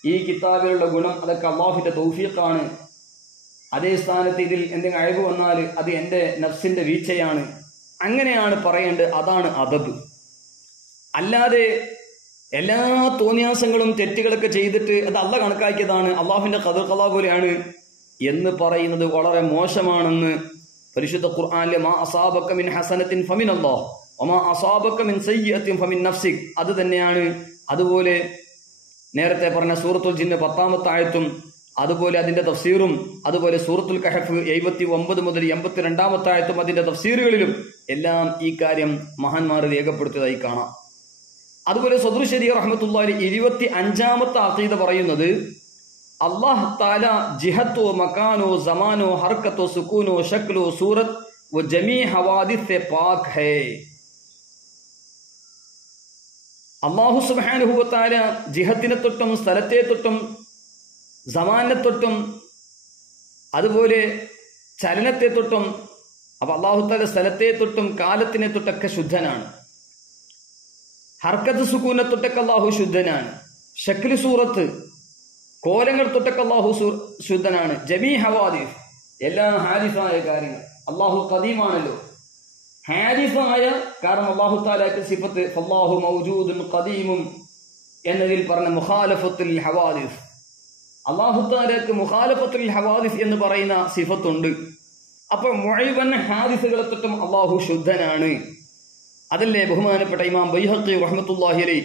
ഈ കിതാബിലുള്ള ഗുണം അതൊക്കെ അള്ളാഹുവിന്റെ തൗഫീഖാണ്, അതേ സ്ഥാനത്ത് ഇതിൽ എന്തെങ്കിലും അയവ് വന്നാൽ അത് എൻ്റെ നഫ്സിന്റെ വീഴ്ചയാണ്, അങ്ങനെയാണ് പറയേണ്ടത്. അതാണ് അദബ്. അല്ലാതെ എല്ലാ തോന്നിയാസങ്ങളും തെറ്റുകളൊക്കെ ചെയ്തിട്ട് അത് അള്ളാഹ് കണക്കാക്കിയതാണ്, അള്ളാഹുവിന്റെ ഖദർ ഖളാ പോലെയാണ് എന്ന് പറയുന്നത് വളരെ മോശമാണെന്ന് പരിശുദ്ധ ഖുർആനിലെ മാ അസാബക മിൻ ഹസനത്തിൻ ഫമിനല്ലാഹ് വമാ അസാബക മിൻ സയ്യിഅത്തിൻ ഫമിൻ നഫ്സിക് അത് തന്നെയാണ്. അതുപോലെ നേരത്തെ പറഞ്ഞ സൂറത്തുൽ ജിന്ന് 10-ാമത്തെ ആയത്തും അതുപോലെ അതിന്റെ തഫ്സീറും, അതുപോലെ സൂറത്തുൽ കഹഫ് 79 മുതൽ 82-ാമത്തെ ആയത്തും അതിന്റെ തഫ്സീറുകളിലും എല്ലാം ഈ കാര്യം മഹാന്മാർ രേഖപ്പെടുത്തിയതായി കാണാം. അതുപോലെ സദ്റുശരി റഹ്മത്തുള്ളാഹി 25-ാമത്തെ അഖീദ പറയുന്നത്, അല്ലാഹ് തആല ജിഹത്തോ മകാനോ സമാനോ ഹർക്കത്തോ സുകൂനോ ശക്ലോ സൂറത്ത് വ ജമീ ഹവാദിസ് സെ പാക് ഹൈ. അല്ലാഹു സുബ്ഹാനഹു വ തആല ജിഹത്തിനെ തൊട്ടും സ്ഥലത്തെ തൊട്ടും സമാനെ തൊട്ടും അതുപോലെ ചലനത്തെ തൊട്ടും അപ്പൊ അള്ളാഹുത്താല സ്ഥലത്തെ തൊട്ടും കാലത്തിനെ തൊട്ടൊക്കെ ശുദ്ധനാണ്. ഹർക്കത്ത് സുക്കൂനെ തൊട്ടൊക്കെ അള്ളാഹു ശുദ്ധനാണ്. ഷക്ല് സൂറത്ത് കോലങ്ങൾ തൊട്ടൊക്കെ അള്ളാഹു ശുദ്ധനാണ്. ജമീ ഹവാദിസ് എല്ലാ ഹാരിഫായ കാര്യങ്ങൾ. അള്ളാഹു ഖദീമാണല്ലോ, ഹാരിഫായ കാരണം അള്ളാഹു താലാക്ക് സിഫത്ത് അല്ലാഹു മൗജൂദുൻ ഖദീമുൻ എന്നതിൽ പറഞ്ഞ മുഖാലഫത്തുൽ ഹവാദിസ്. അള്ളാഹു താലാക്ക് മുഖാലഫത്തുൽ ഹവാദിസ് എന്ന് പറയുന്ന സിഫത്തുണ്ട്. അപ്പൊ മുഅയ്വൻ ഹാദിസുകളെ തൊട്ടും അള്ളാഹു ശുദ്ധനാണ്. അതല്ലേ ബഹുമാനപ്പെട്ട ഇമാം ബൈഹഖി റഹ്മത്തുള്ളാഹി അലൈഹി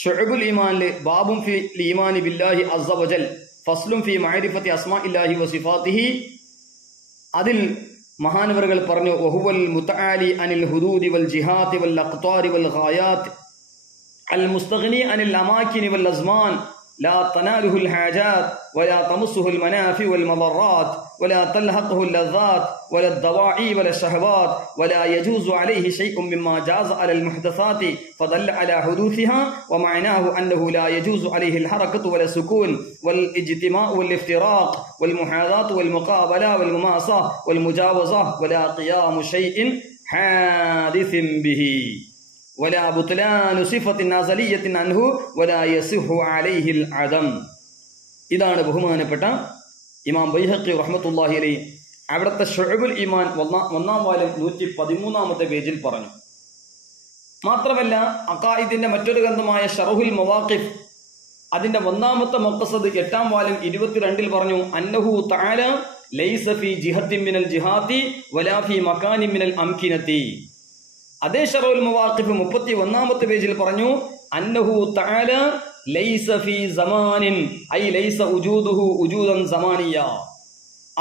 ശുഅബുൽ ഈമാനിലെ ബാബും ഫി ഈമാനി ബില്ലാഹി അസ്സ വജൽ ഫസ്ലുൻ ഫി മഅരിഫത്തി അസ്മാഇല്ലാഹി വസിഫാത്തിഹി, അതിൽ മഹാനവറുകൾ പറഞ്ഞു വഹുവൽ മുതആലി അനിൽ ഹുദൂദി വൽ ജിഹാദി വൽ അഖ്താരി വൽ ഗായാത്ത് അൽ മുസ്തഗ്നി അനിൽ അമാകിനി വൽ അസ്മാൻ لا تناله الحاجات ولا تمسه المنافع والمضرات ولا تلحقه اللذات ولا الدواعي ولا الشهوات ولا يجوز عليه شيء مما جاز على المحدثات فدل على حدوثها ومعناه أنه لا يجوز عليه الحركة ولا السكون والاجتماع والافتراق والمحاذاة والمقابلة والمماسة والمجاوزة ولا قيام شيء حادث به ولا بطلان صفة نازلية عنه ولا يصح عليه العدم. ഇതാണ് ബഹുമാനപ്പെട്ട ഇമാം ബൈഹഖി റഹ്മത്തുള്ളാഹി അലൈഹി അവിടുത്തെ ശുഅബുൽ ഈമാൻ ഒന്നാം വാല്യം 113 പേജിൽ പറഞ്ഞു. മാത്രമല്ല അഖായിദിന്റെ മറ്റൊരു ഗ്രന്ഥമായ ശറഹുൽ മവാഖിഫ് അതിന്റെ 1ാമത്തെ മഖ്സദ് 8ാം വാല്യം 22 പറഞ്ഞു അന്നഹു തആല ലൈസ ഫീ ജിഹത്തിൻ മിനൽ ജിഹാത്തി വലാ ഫീ മകാനിൻ മിനൽ അംകിനതി. അതേ ശറഹുൽ മവാഖിഫ് 31ാമത്തെ പേജിൽ പറഞ്ഞു അന്നഹു തആല ലൈസ ഫീ സമാനിൻ ഐ ലൈസ ഉജൂദുഹു ഉജൂദൻ സമാനിയ.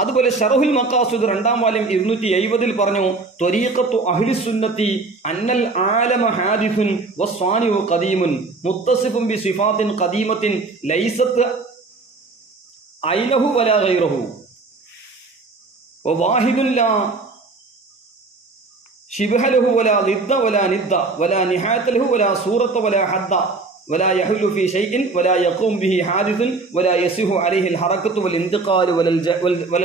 അതുപോലെ ശറഹുൽ മഖാസിദ് 2ാം വാല്യം 270 പറഞ്ഞു ത്വരീഖത്തു അഹ്ലി സുന്നത്തി അന്നൽ ആലമ ഹാദിസുൻ വസ്വാനിഉ ഖദീമുൻ മുത്തസിഫുൻ ബി സിഫാത്തിൻ ഖദീമത്തിൻ ലൈസത്ത് ഐനഹു വലാ ഗൈറഹു വവാഹിദുൻ ലാ شبه له ولا ضد ولا ند ولا نهاية له ولا صورة ولا حد ولا يحل في شيء ولا يقوم به حادث ولا يصح عليه الحركة والانتقال ولا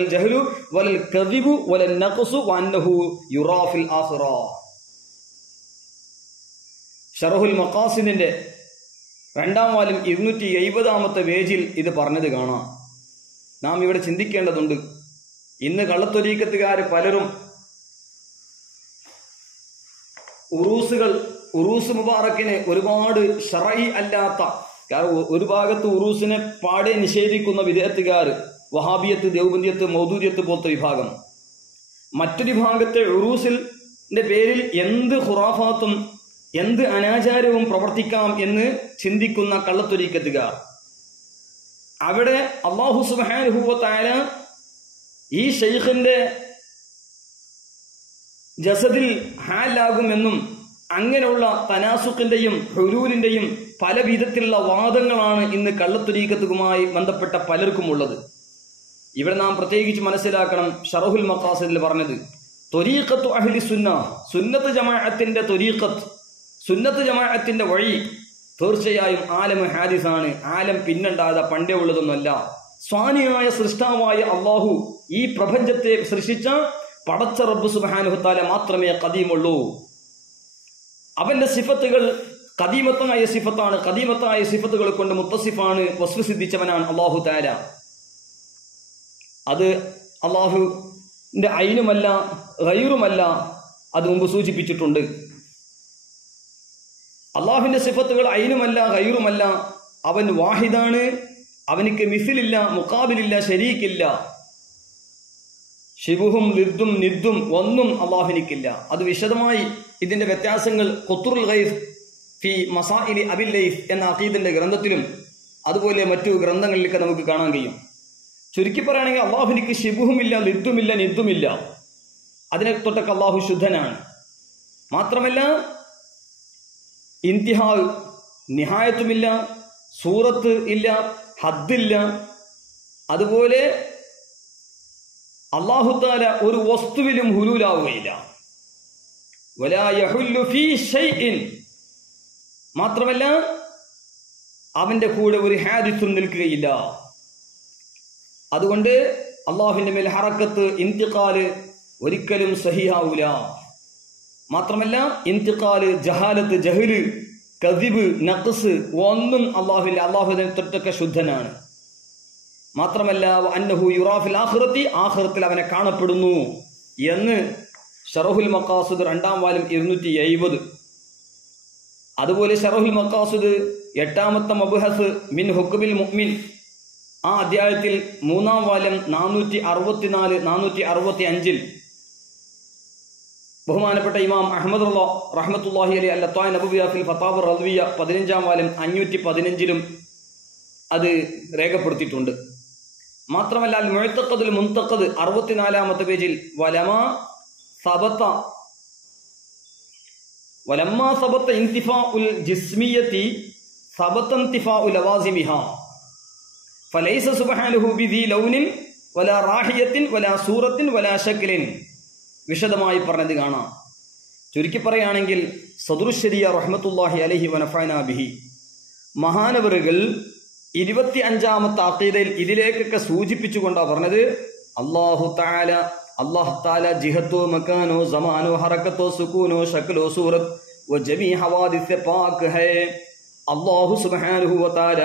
الجهل ولا الكذب ولا النقص وأنه يرى في الآخرة. ഷറഹുൽ മഖാസിദിന്റെ 2ാം വാല്യം 270ാമത്തെ പേജിൽ ഇത് പറഞ്ഞത് കാണാം. നാം ഇവിടെ ചിന്തിക്കേണ്ടതുണ്ട്. ഇന്ന് കള്ളത്തൊരീക്കത്തുകാർ പലരും ഉറൂസ് മുബാറക്കിന് ഒരുപാട് ശറഈ അല്ലാത്ത, കാരണം ഒരു ഭാഗത്ത് ഉറൂസിനെ പാടെ നിഷേധിക്കുന്ന വിദേഹത്തുകാർ വഹാബിയത്ത്, ദേവബന്ദിയത്ത്, മൗദൂദിയത്ത് പോലത്തെ വിഭാഗം, മറ്റൊരു ഭാഗത്തെ ഉറൂസിന്റെ പേരിൽ എന്ത് ഖുറാഫാത്തും എന്ത് അനാചാരവും പ്രവർത്തിക്കാം എന്ന് ചിന്തിക്കുന്ന കള്ളത്തൊരീക്കത്തുകാർ. അവിടെ അല്ലാഹു സുബ്ഹാനഹു വ തആല ഈ ശൈഖിന്റെ ജസദിൽ ഹാലാകുമെന്നും അങ്ങനെയുള്ള തനാസുഖിന്റെയും ഹുലൂലിന്റെയും പല വിധത്തിലുള്ള വാദങ്ങളാണ് ഇന്ന് കള്ളത്തൊരീക്കത്തുമായി ബന്ധപ്പെട്ട പലർക്കും ഉള്ളത്. ഇവിടെ നാം പ്രത്യേകിച്ച് മനസ്സിലാക്കണം, ഷറഹുൽ മഖാസിദിൽ പറഞ്ഞത് ത്വരീഖത്തു അഹ്ലി സുന്ന, സുന്നത്ത് ജമാഅത്തിന്റെ ത്വരീഖത്ത്, സുന്നത്ത് ജമാഅത്തിന്റെ വഴി തീർച്ചയായും ആലം ഹാദിസാണ്. ആലം പിന്നുണ്ടാകാതെ പണ്ടേ ഉള്ളതൊന്നുമല്ല. സ്വാനിയായ സൃഷ്ടാവായ അള്ളാഹു ഈ പ്രപഞ്ചത്തെ സൃഷ്ടിച്ച പടച്ച റബ്ബ് സുബ്ഹാനഹു തആല മാത്രമേ ഖദീമുള്ളൂ. അവന്റെ സിഫത്തുകൾ ഖദീമത്തായ സിഫത്താണ്. ഖദീമത്തായ സിഫത്തുകൾ കൊണ്ട് മുത്തസിഫാണ്, വസ്ഫ് സിദ്ധിച്ചവനാണ് അല്ലാഹു തആല. അത് അല്ലാഹുവിന്റെ ഐനുമല്ല ഗൈറുമല്ല, അത് മുമ്പ് സൂചിപ്പിച്ചിട്ടുണ്ട്. അല്ലാഹുവിന്റെ സിഫത്തുകൾ ഐനുമല്ല ഗൈറുമല്ല. അവൻ വാഹിദാണ്, അവനിക്ക് മിസിലില്ല, മുഖാബിലില്ല, ശരീക്കില്ല. ഷിബുഹും ലിദ്ദും നിദ്ദും ഒന്നും അള്ളാഹുവിനിക്കില്ല. അത് വിശദമായി ഇതിന്റെ വ്യത്യാസങ്ങൾ ഖുത്റുൽ ഗൈസ് ഫി മസാഇലി അബിൽ ലൈസ് എന്ന അഖീദിന്റെ ഗ്രന്ഥത്തിലും അതുപോലെ മറ്റു ഗ്രന്ഥങ്ങളിലൊക്കെ നമുക്ക് കാണാൻ കഴിയും. ചുരുക്കി പറയുകയാണെങ്കിൽ അള്ളാഹുവിനിക്ക് ഷിബുഹുമില്ല, ലിദ്ദുമില്ല, നിദ്ദുമില്ല. അതിനെ തൊട്ടൊക്കെ അള്ളാഹു ശുദ്ധനാണ്. മാത്രമല്ല ഇന്തിഹാ നിഹായത്തുമില്ല, സൂറത്ത് ഇല്ല, ഹദ്ദില്ല. അതുപോലെ അല്ലാഹു തആല ഒരു വസ്തുവിലും ഹുലൂലാവുകയില്ല. വലാ യഹുല്ലു ഫീ ഷൈഇൻ, മാത്രമല്ല അവന്റെ കൂടെ ഒരു ഹാദിസും നിൽക്കുകയില്ല. അതുകൊണ്ട് അള്ളാഹുവിന്റെ മേൽ ഹറക്കത്ത്, ഇന്തിഖാല്, ഒരിക്കലും സഹിയാവൂല. മാത്രമല്ല ഇന്തിഖാല്, ജഹാലത്ത്, ജഹല്, കദിബ്, നഖ്സ് ഒന്നും അല്ലാഹുവില്ല. അല്ലാഹുവിനെ തൊട്ടൊക്കെ ശുദ്ധനാണ്. മാത്രമല്ല അന്നഹു യുറാ ഫിൽ ആഖിറതി, ആഖിറത്തിൽ അവനെ കാണപ്പെടുന്നു എന്ന് ശറഹുൽ മഖാസിദ് 2-ാം വാല്യം 270. അതുപോലെ ശറഹുൽ മഖാസിദ് 8-ാമത്തെ മബ്ഹസ് മിൻ ഹുക്മിൽ മുഅ്മിൻ ആ അധ്യായത്തിൽ 3-ാം വാല്യം 464, 465 ബഹുമാനപ്പെട്ട ഇമാം അഹ്മദ് റഹ്മത്തുള്ളാഹി അലൈഹി അൽ-ലത്താഇ നബവിയ ഫിൽ ഫതാവ റദ്വിയ 15-ാം വാല്യം 515 അത് രേഖപ്പെടുത്തിയിട്ടുണ്ട്. മാത്രമല്ല അൽ മുഅ്തഖദുൽ മുൻതഖദ് 64-ാമത്തെ പേജിൽ വലമാ സബത ഇന്തിഫാഉൽ ജിസ്മിയതി സബത ഇന്തിഫാഉ ലവാസിമിഹാ ഫലൈസ സുബ്ഹാനഹു ബിദി ലൗനിൻ വലാ റാഹിയത്തിൻ വലാ സൂറത്തിൻ വലാ ശക്ലിൻ വിശദമായി പറഞ്ഞത് കാണാം. ചുരുക്കി പറയുകയാണെങ്കിൽ സദ്റുശ്ശരിയ റഹ്മത്തുള്ളാഹി അലൈഹി വനഫഅനാ ബിഹി മഹാനവറുകൾ 25-ാമത്തെ അഖീദയിൽ ഇതിലേക്കൊക്കെ സൂചിപ്പിച്ചുകൊണ്ടാണ് പറഞ്ഞത്. അല്ലാഹു തആല ജിഹത്തോ മക്കാനോ സമാനോ ഹറക്കത്തോ സുകൂനോ ശക്ലോ സൂറത്ത് വ ജമീ ഹവാദിസ് പാക് ഹൈ. അല്ലാഹു സുബ്ഹാനഹു വ തആല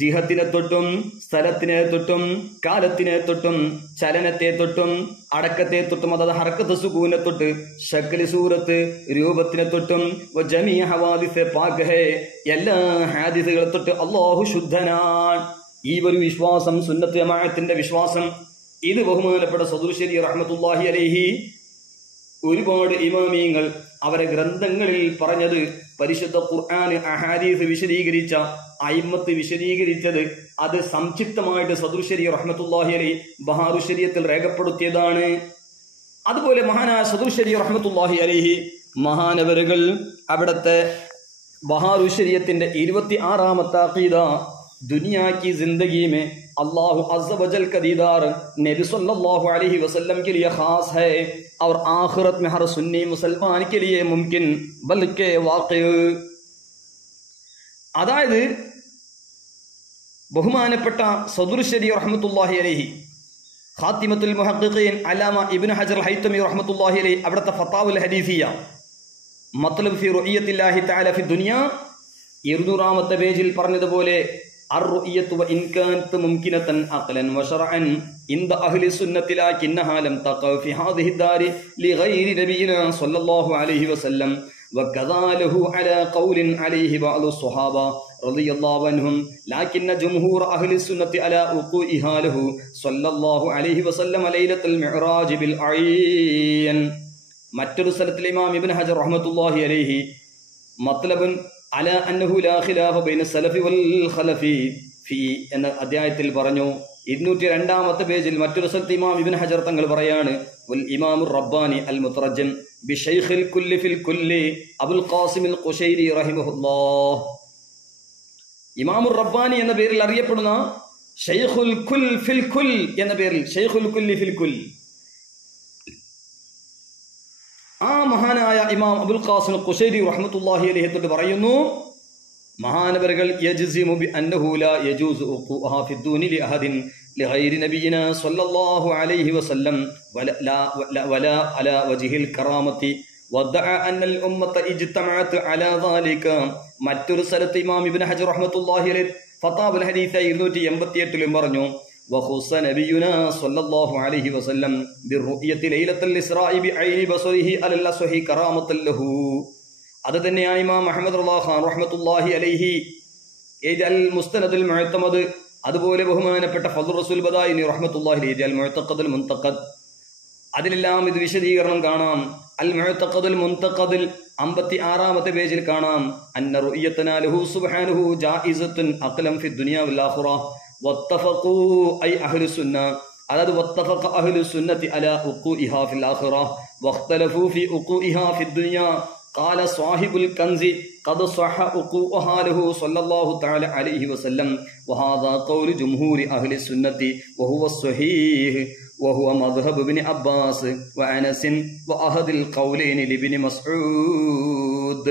ജിഹത്തിനെ തൊട്ടും സ്ഥലത്തിനെ തൊട്ടും കാലത്തിനെ തൊട്ടും ചലനത്തെ തൊട്ടും അടക്കത്തെ തൊട്ടും, അതായത് ഹറക്കത്ത് സുകൂനെ തൊട്ട് ശക്ല് സൂറത്ത് രൂപത്തിനെ തൊട്ടും വ ജമീ ഹവാദിസ് പാക് ഹൈ എല്ലാ ഹാദിസുകളെ തൊട്ട് അല്ലാഹു ശുദ്ധനാണ്. ഈ ഒരു വിശ്വാസം സുന്നത്ത് ജമാഅത്തിന്റെ വിശ്വാസം. ഇത് ബഹുമാനപ്പെട്ട സദ്റുശ്ശരി റഹ്മത്തുള്ളാഹി അലൈഹി ഒരുപാട് ഇമാമിയങ്ങൾ അവരെ ഗ്രന്ഥങ്ങളിൽ പറഞ്ഞത്, പരിശുദ്ധ ഖുർആൻ അഹാദീസ് വിശദീകരിച്ച അയിമ്മത്ത് വിശദീകരിച്ചത് അത് സംക്ഷിപ്തമായിട്ട് സദ്റുശ്ശരി റഹ്മത്തുള്ളാഹി അലൈഹി ബഹാറു ശരീഅത്തിൽ രേഖപ്പെടുത്തിയതാണ്. അതുപോലെ മഹാനായ സദ്റുശ്ശരി റഹ്മത്തുള്ളാഹി അലൈഹി മഹാനവറുകൾ അവിടുത്തെ ബഹാറു ശരീഅത്തിന്റെ 26-ാമത്തെ അഖീദ दुनिया की जिंदगी में अल्लाह अज़्ज़ वजल का दीदार नबी सल्लल्लाहु अलैहि वसल्लम के लिए खास है और आखिरत में हर सुन्नी मुसलमान के लिए मुमकिन बल्कि वाक़ई. അതായത് ബഹുമാനപ്പെട്ട സദ്റുശ്ശരി റഹ്മത്തുള്ളാഹി അലൈഹി ഖാത്തിമത്തുൽ മുഹഖ്ഖീൻ അല്ലാമ ഇബ്നു ഹജർ ഹൈതമി റഹ്മത്തുള്ളാഹി അലൈഹി അവിടുത്തെ ഫതാവുൽ ഹദീസിയ മത്ലബ് ഫി റുഇയത്തില്ലാഹി തആല ഫി ദുനിയ 200-ാമത്തെ പേജിൽ പറഞ്ഞതുപോലെ الرؤية وإن كانت ممكنة عقلا وشرعا عند أهل السنة لكنها لم تقع في هذه الدار لغير نبينا صلى الله عليه وسلم وكذا له على قول عليه بعض الصحابة رضي الله عنهم لكن جمهور أهل السنة على وقوعها له صلى الله عليه وسلم ليلة المعراج بالعين. മറ്റൊരു സ്ഥലത്തിൽ ഇമാം ഇബ്നു ഹജർ റഹ്മത്തുള്ളാഹി അലൈഹി മത്ലബുൻ അല അന്നഹു ലാ ഖിലാഫ ബൈന സലഫി വൽ ഖലഫി ഫി എന്ന അധ്യായത്തിൽ പറഞ്ഞു. 202-ാമത്തെ പേജിൽ മറ്റൊരു സ്ഥലത്ത് ഇമാം ഇബ്നു ഹജർ തങ്ങൾ പറയാണ്, വൽ ഇമാമുർ റബ്ബാനി അൽ മുതറജ്ജം ബി ശൈഖിൽ കുല്ലി ഫിൽ കുല്ലി അബുൽ ഖാസിം അൽ ഖുശൈരി റഹിമഹുല്ലാഹ്. ഇമാമുർ റബ്ബാനി എന്ന പേരിൽ അറിയപ്പെടുന്ന ശൈഖുൽ കുൽ ഫിൽ കുൽ എന്ന പേരിൽ ശൈഖുൽ കുല്ലി ഫിൽ കുൽ ആ മഹാനായ ഇമാം അബുൽ ഖാസിം ഖുശൈരി റഹ്മത്തുള്ളാഹി അലൈഹി തൊട്ട് പറയുന്നു, മഹാനവറുകൾ യജ്സിമു ബി അന്നഹു ലാ യജൂസു ഉഖൂഅഹാ ഫി ദൂനി ലി അഹദിൻ ലിഗൈരി നബിയിനാ സ്വല്ലല്ലാഹു അലൈഹി വസല്ലം വലാ അലാ വജ്ഹിൽ കറാമത്തി വദഅ അന്നൽ ഉമ്മത ഇജ്തമഅത് അലാ ദാലിക. മറ്റൊരു സ്ഥലത്ത് ഇമാം ഇബ്നു ഹജർ റഹ്മത്തുള്ളാഹി അലൈഹി ഫതാവുൽ ഹദീസ് 288-ലും പറഞ്ഞു, وخص نبينا صلى الله عليه وسلم بالرؤية ليلة الإسراء بعين بصره على الأصح كرامة له. അത് തന്നെയാണ് ഇമാം അഹ്മദ് റഹ്മത്തുള്ളാഹി അലൈഹി അൽ മുസ്തനദുൽ മുഅ്തമദ്, അതുപോലെ ബഹുമാനപ്പെട്ട ഫദ്ൽ റസൂൽ ബദായിനി റഹ്മത്തുള്ളാഹി അലൈഹി അൽ മുഅ്തഖദുൽ മുൻതഖദ്, അതിലെല്ലാം ഇത് വിശദീകരണം കാണാം. അൽ മുഅ്തഖദുൽ മുൻതഖദിൽ 56-ാമത്തെ പേജിൽ കാണാം, അന്ന റുഅയതനാ ലഹു സുബ്ഹാനഹു ജായിസത്തുൻ അഖലം ഫി ദുനിയ വൽ ആഖിറ വത്തഫഖൂ ഐ അഹ്ലു സുന്ന. അതായത് വത്തഫഖ അഹ്ലു സുന്നത്തി അലാ ഉഖൂഇഹാ ഫിൽ ആഖിറ വഖ്തലഫൂ ഫി ഉഖൂഇഹാ ഫി ദുനിയ. قال صاحب الكنز قد صح وقوعها له صلى الله تعالى عليه وسلم وهذا قول جمهور أهل السنة وهو الصحيح وهو مذهب ابن عباس وأنس وأحد القولين لابن مسعود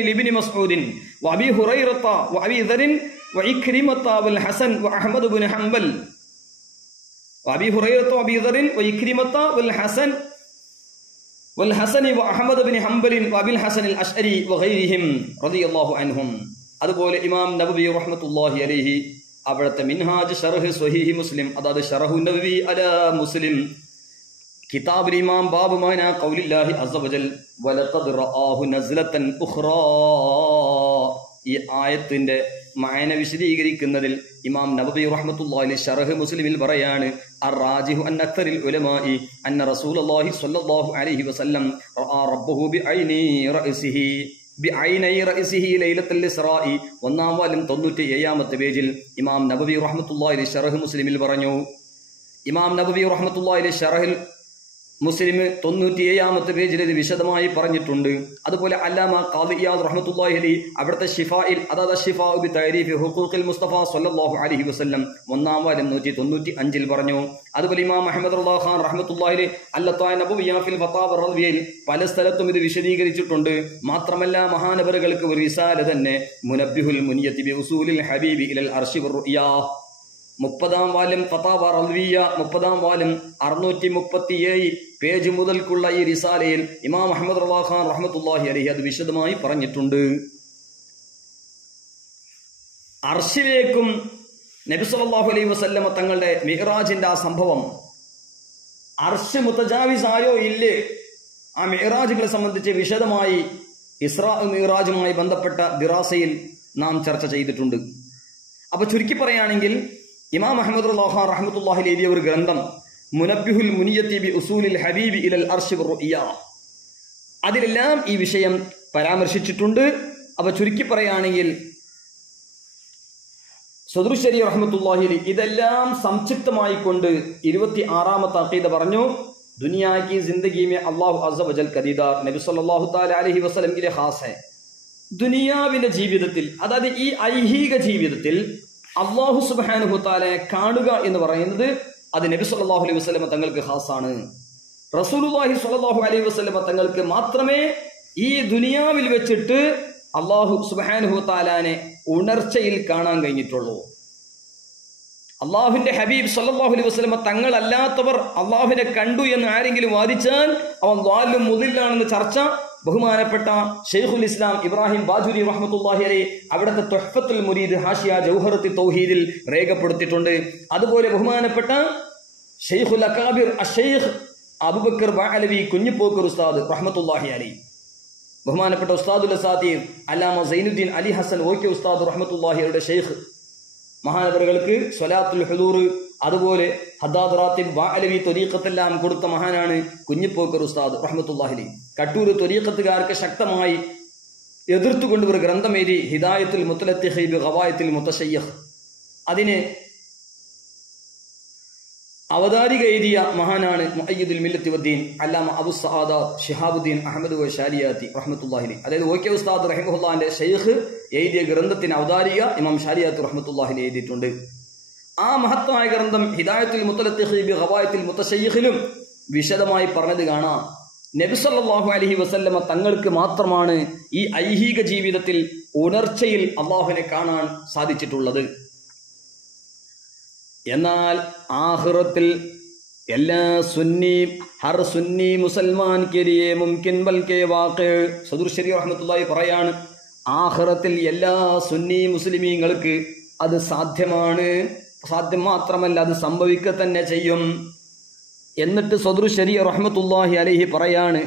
لابن مسعود وأبي هريرة وأبي ذر وإكرمة والحسن وأحمد بن حنبل. وأبي هريرة وأبي ذر وإكرمة والحسن وأحمد بن حنبل وأبي الحسن الأشعري وغيرهم رضي الله عنهم. അതുപോലെ ഇമാം നബവി റഹ്മത്തുള്ളാഹി അലൈഹി അവിടുത്തെ മിൻഹാജ് ഷർഹ് സ്വഹീഹ് മുസ്ലിം, അതായത് ഷർഹു നബവി അലാ മുസ്ലിം കിതാബുൽ ഇമാം ബാബു മാനാ ഖൗലില്ലാഹി അസ്സ വജൽ വലഖദ് റആഹു നസ്ലതൻ ഉഖ്റാ, ഈ ആയത്തിന്റെ മഅന വിശദീകരിക്കുന്നതിൽ ഇമാം നബവി റഹ്മത്തുള്ളാഹി അലൈഹി ഷർഹ് മുസ്ലിമിൽ പറയാണ് അർറാജിഹു അൻ അക്തറിൽ ഉലമാഇ അന്ന റസൂലുള്ളാഹി സ്വല്ലല്ലാഹു അലൈഹി വസല്ലം റആ റബ്ബഹു ബിഐനൈ റഅസിഹി ലൈലത്തുൽ ഇസ്റാഇ. ഒന്നാം വാല്യം 97-ാമത്തെ പേജിൽ ഇമാം നബവി റഹ്മത്തുള്ളാഹി അലൈഹി ഷർഹ് മുസ്ലിമിൽ പറഞ്ഞു. ഇമാം നബവി റഹ്മത്തുള്ളാഹി അലൈഹി ഷർഹിൽ മുസ്ലിം 97-ാമത്തെ പേജിൽ ഇത് വിശദമായി പറഞ്ഞിട്ടുണ്ട്. അതുപോലെ അല്ലാമ ഖാദി ഇയാദ് റഹ്മത്തുള്ളാഹി അലൈഹി അവിടുത്തെ ഷിഫായിൽ, അതായത് ഷിഫാഉ ബി തഅരീഫി ഹുഖൂഖിൽ മുസ്തഫ സ്വല്ലല്ലാഹു അലൈഹി വസല്ലം ഒന്നാം വാല്യം 195-ൽ പറഞ്ഞു. അതുപോലെ ഇമാം അഹ്മദ് റളിയല്ലാഹു ഖാൻ റഹ്മത്തുള്ളാഹി അലൈഹി അല്ലത്തായ നബവിയ ഫിൽ ഫതാവ റളിയയിൽ പല സ്ഥലത്തും ഇത് വിശദീകരിച്ചിട്ടുണ്ട്. മാത്രമല്ല മഹാനബറുകൾക്ക് ഒരു റിസാല തന്നെ മുനബ്ബിഹുൽ മുനിയത്തി ബി ഉസൂലിൽ ഹബീബി ഇലൽ അർശി വറുയാ, 30-ാം വാല്യം ഫതാവ റളിയ 30-ാം വാല്യം 637 പേജ് മുതൽക്കുള്ള ഈ റിസാലയിൽ ഇമാം അഹ്മദ് റളിയല്ലാഹു ഖാൻ റഹ്മത്തുള്ളാഹി അലൈഹി അത് വിശദമായി പറഞ്ഞിട്ടുണ്ട്. അർശിലേക്കും നബി സല്ലല്ലാഹു അലൈഹി വസല്ലമ തങ്ങളുടെ മിഹ്റാജിന്റെ ആ സംഭവം, അർശ് മുതജാവിസ് ആയോ ഇല്ലേ, ആ മിഹ്റാജുകളെ സംബന്ധിച്ച് വിശദമായി ഇസ്രാ മിഹ്റാജുമായി ബന്ധപ്പെട്ട ദിറാസയിൽ നാം ചർച്ച ചെയ്തിട്ടുണ്ട്. അപ്പൊ ചുരുക്കി പറയുകയാണെങ്കിൽ ഇമാം അഹ്മദ് റഹ്മത്തുള്ളാഹി അലൈഹി എഴുതിയ ഒരു ഗ്രന്ഥം മുനബ്ബിഹുൽ മുനിയത്തി ബി ഉസൂലിൽ ഹബീബി ഇലൽ അർശി വറുഇയ, അതിലെല്ലാം ഈ വിഷയം പരാമർശിച്ചിട്ടുണ്ട്. അപ്പൊ ചുരുക്കി പറയുകയാണെങ്കിൽ സദ്റു ശരീ റഹ്മത്തുള്ളാഹി അലൈഹി ഇതെല്ലാം സംക്ഷിപ്തമായി കൊണ്ട് 26-ാമത്തെ അഖീദ പറഞ്ഞു. दुनिया की जिंदगी में अल्लाह अज़्ज़ वजल का दीदार नबी सल्लल्लाहु तआला अलैहि वसल्लम के लिए खास है. ദുനിയാവിന്റെ ജീവിതത്തിൽ, അതായത് ഈ ഐഹിക ജീവിതത്തിൽ അല്ലാഹു സുബ്ഹാനഹു തആലയെ കാണുക എന്ന് പറയുന്നത് അത് നബി സല്ലല്ലാഹു അലൈഹി വസല്ലം തങ്ങൾക്ക് ഖാസാണ്. റസൂലുള്ളാഹി സ്വല്ലല്ലാഹു അലൈഹി വസല്ലം തങ്ങൾക്ക് മാത്രമേ ഈ ദുനിയാവിൽ വെച്ചിട്ട് അല്ലാഹു സുബ്ഹാനഹു തആലയെ ഉണർച്ചയിൽ കാണാൻ കഴിഞ്ഞിട്ടുള്ളൂ. അള്ളാഹുവിന്റെ ഹബീബ് സല്ലല്ലാഹു അലൈഹി വസല്ലം തങ്ങളല്ലാത്തവർ അള്ളാഹുവിനെ കണ്ടു എന്ന് ആരെങ്കിലും വാദിച്ചാൽ അവൻ ളാലും മുദില്ലാണെന്ന് ചർച്ച ബഹുമാനപ്പെട്ട ശൈഖുൽ ഇസ്ലാം ഇബ്രാഹിം ബാജുരി റഹ്മത്തുള്ളാഹി അലൈഹി അവിടുത്തെ തുഹ്ഫത്തുൽ മുരീദ് ഹാഷിയ ജൗഹറത്തുൽ തൗഹീദിൽ രേഖപ്പെടുത്തിയിട്ടുണ്ട്. അതുപോലെ ബഹുമാനപ്പെട്ട ശൈഖുൽ അകാബിർ അശൈഖ് അബൂബക്കർ ബഅലവി കുഞ്ഞിപ്പോക്കർ ഉസ്താദ് റഹ്മത്തുള്ളാഹി അലൈഹി, ബഹുമാനപ്പെട്ട ഉസ്താദുൽ അസാതീർ അല്ലാമ സൈനുദ്ദീൻ അലി ഹസൻ ഓക്കെ ഉസ്താദ് റഹ്മത്തുള്ളാഹിയുടെ ഷെയ്ഖ് മഹാനവറുകൾക്ക് സ്വലാത്തുൽ ഹുദൂർ, അതുപോലെ ഹദ്ദാദ് റാത്തിബ് ബഅലവി ത്വരീഖത്തെല്ലാം കൊടുത്ത മഹാനാണ് കുഞ്ഞിപ്പോക്കർ ഉസ്താദ് റഹ്മത്തുള്ളാഹി അലൈഹി. കട്ടൂർ ത്വരീഖത്തുകാർക്ക് ശക്തമായി എതിർത്തുകൊണ്ട് ഒരു ഗ്രന്ഥം എഴുതി ഹിദായത്തുൽ മുത്തലത്തിഖി ബി ഖവായത്തുൽ മുതശയ്യിഖ്, അതിന് അവതാരിക എഴുതിയ മഹാനാണ് മുഅയ്യിദുൽ മില്ലത്തി വദ്ദീൻ അല്ലാമ അബു സഅദ ശിഹാബുദ്ദീൻ അഹ്മദ് വശാരിയാത്തി റഹ്മത്തുള്ളാഹി അലൈഹി. അതായത് ഓക്കെ ഉസ്താദ് റഹിമഹുല്ലാഹിന്റെ ഷെയ്ഖ് എഴുതിയ ഗ്രന്ഥത്തിന് അവതാരിക ഇമാം ശാരിയാത്തി റഹ്മത്തുള്ളാഹി എഴുതിയിട്ടുണ്ട്. ആ മഹത്തായ ഗ്രന്ഥം ഹിദായത്തുൽ മുത്തലത്തിഖി ബി ഖവായത്തുൽ മുതശയ്യിഖിലും വിശദമായി പറഞ്ഞത് കാണാം. നബി സല്ലല്ലാഹു അലൈഹി വസല്ലമ തങ്ങൾക്ക് മാത്രമാണ് ഈ ഐഹിക ജീവിതത്തിൽ ഉണർച്ചയിൽ അല്ലാഹുവിനെ കാണാൻ സാധിച്ചിട്ടുള്ളത്. എന്നാൽ ആഖിറത്തിൽ എല്ലാ ഹർ സുന്നി മുസൽമാൻ കെ ലിയേ മുംകിൻ ബൽകെ വാഖി, സദുർ ശരീഅ റഹ്മത്തുള്ളാഹി പറയാണ്, ആഖിറത്തിൽ എല്ലാ സുന്നി മുസ്ലിമീങ്ങൾക്ക് അത് സാധ്യമാണ്, സാധ്യം മാത്രമല്ല അത് സംഭവിക്കുക തന്നെ ചെയ്യും. എന്നിട്ട് സദുർ ശരീഅ റഹ്മത്തുള്ളാഹി അലൈഹി പറയാണ്,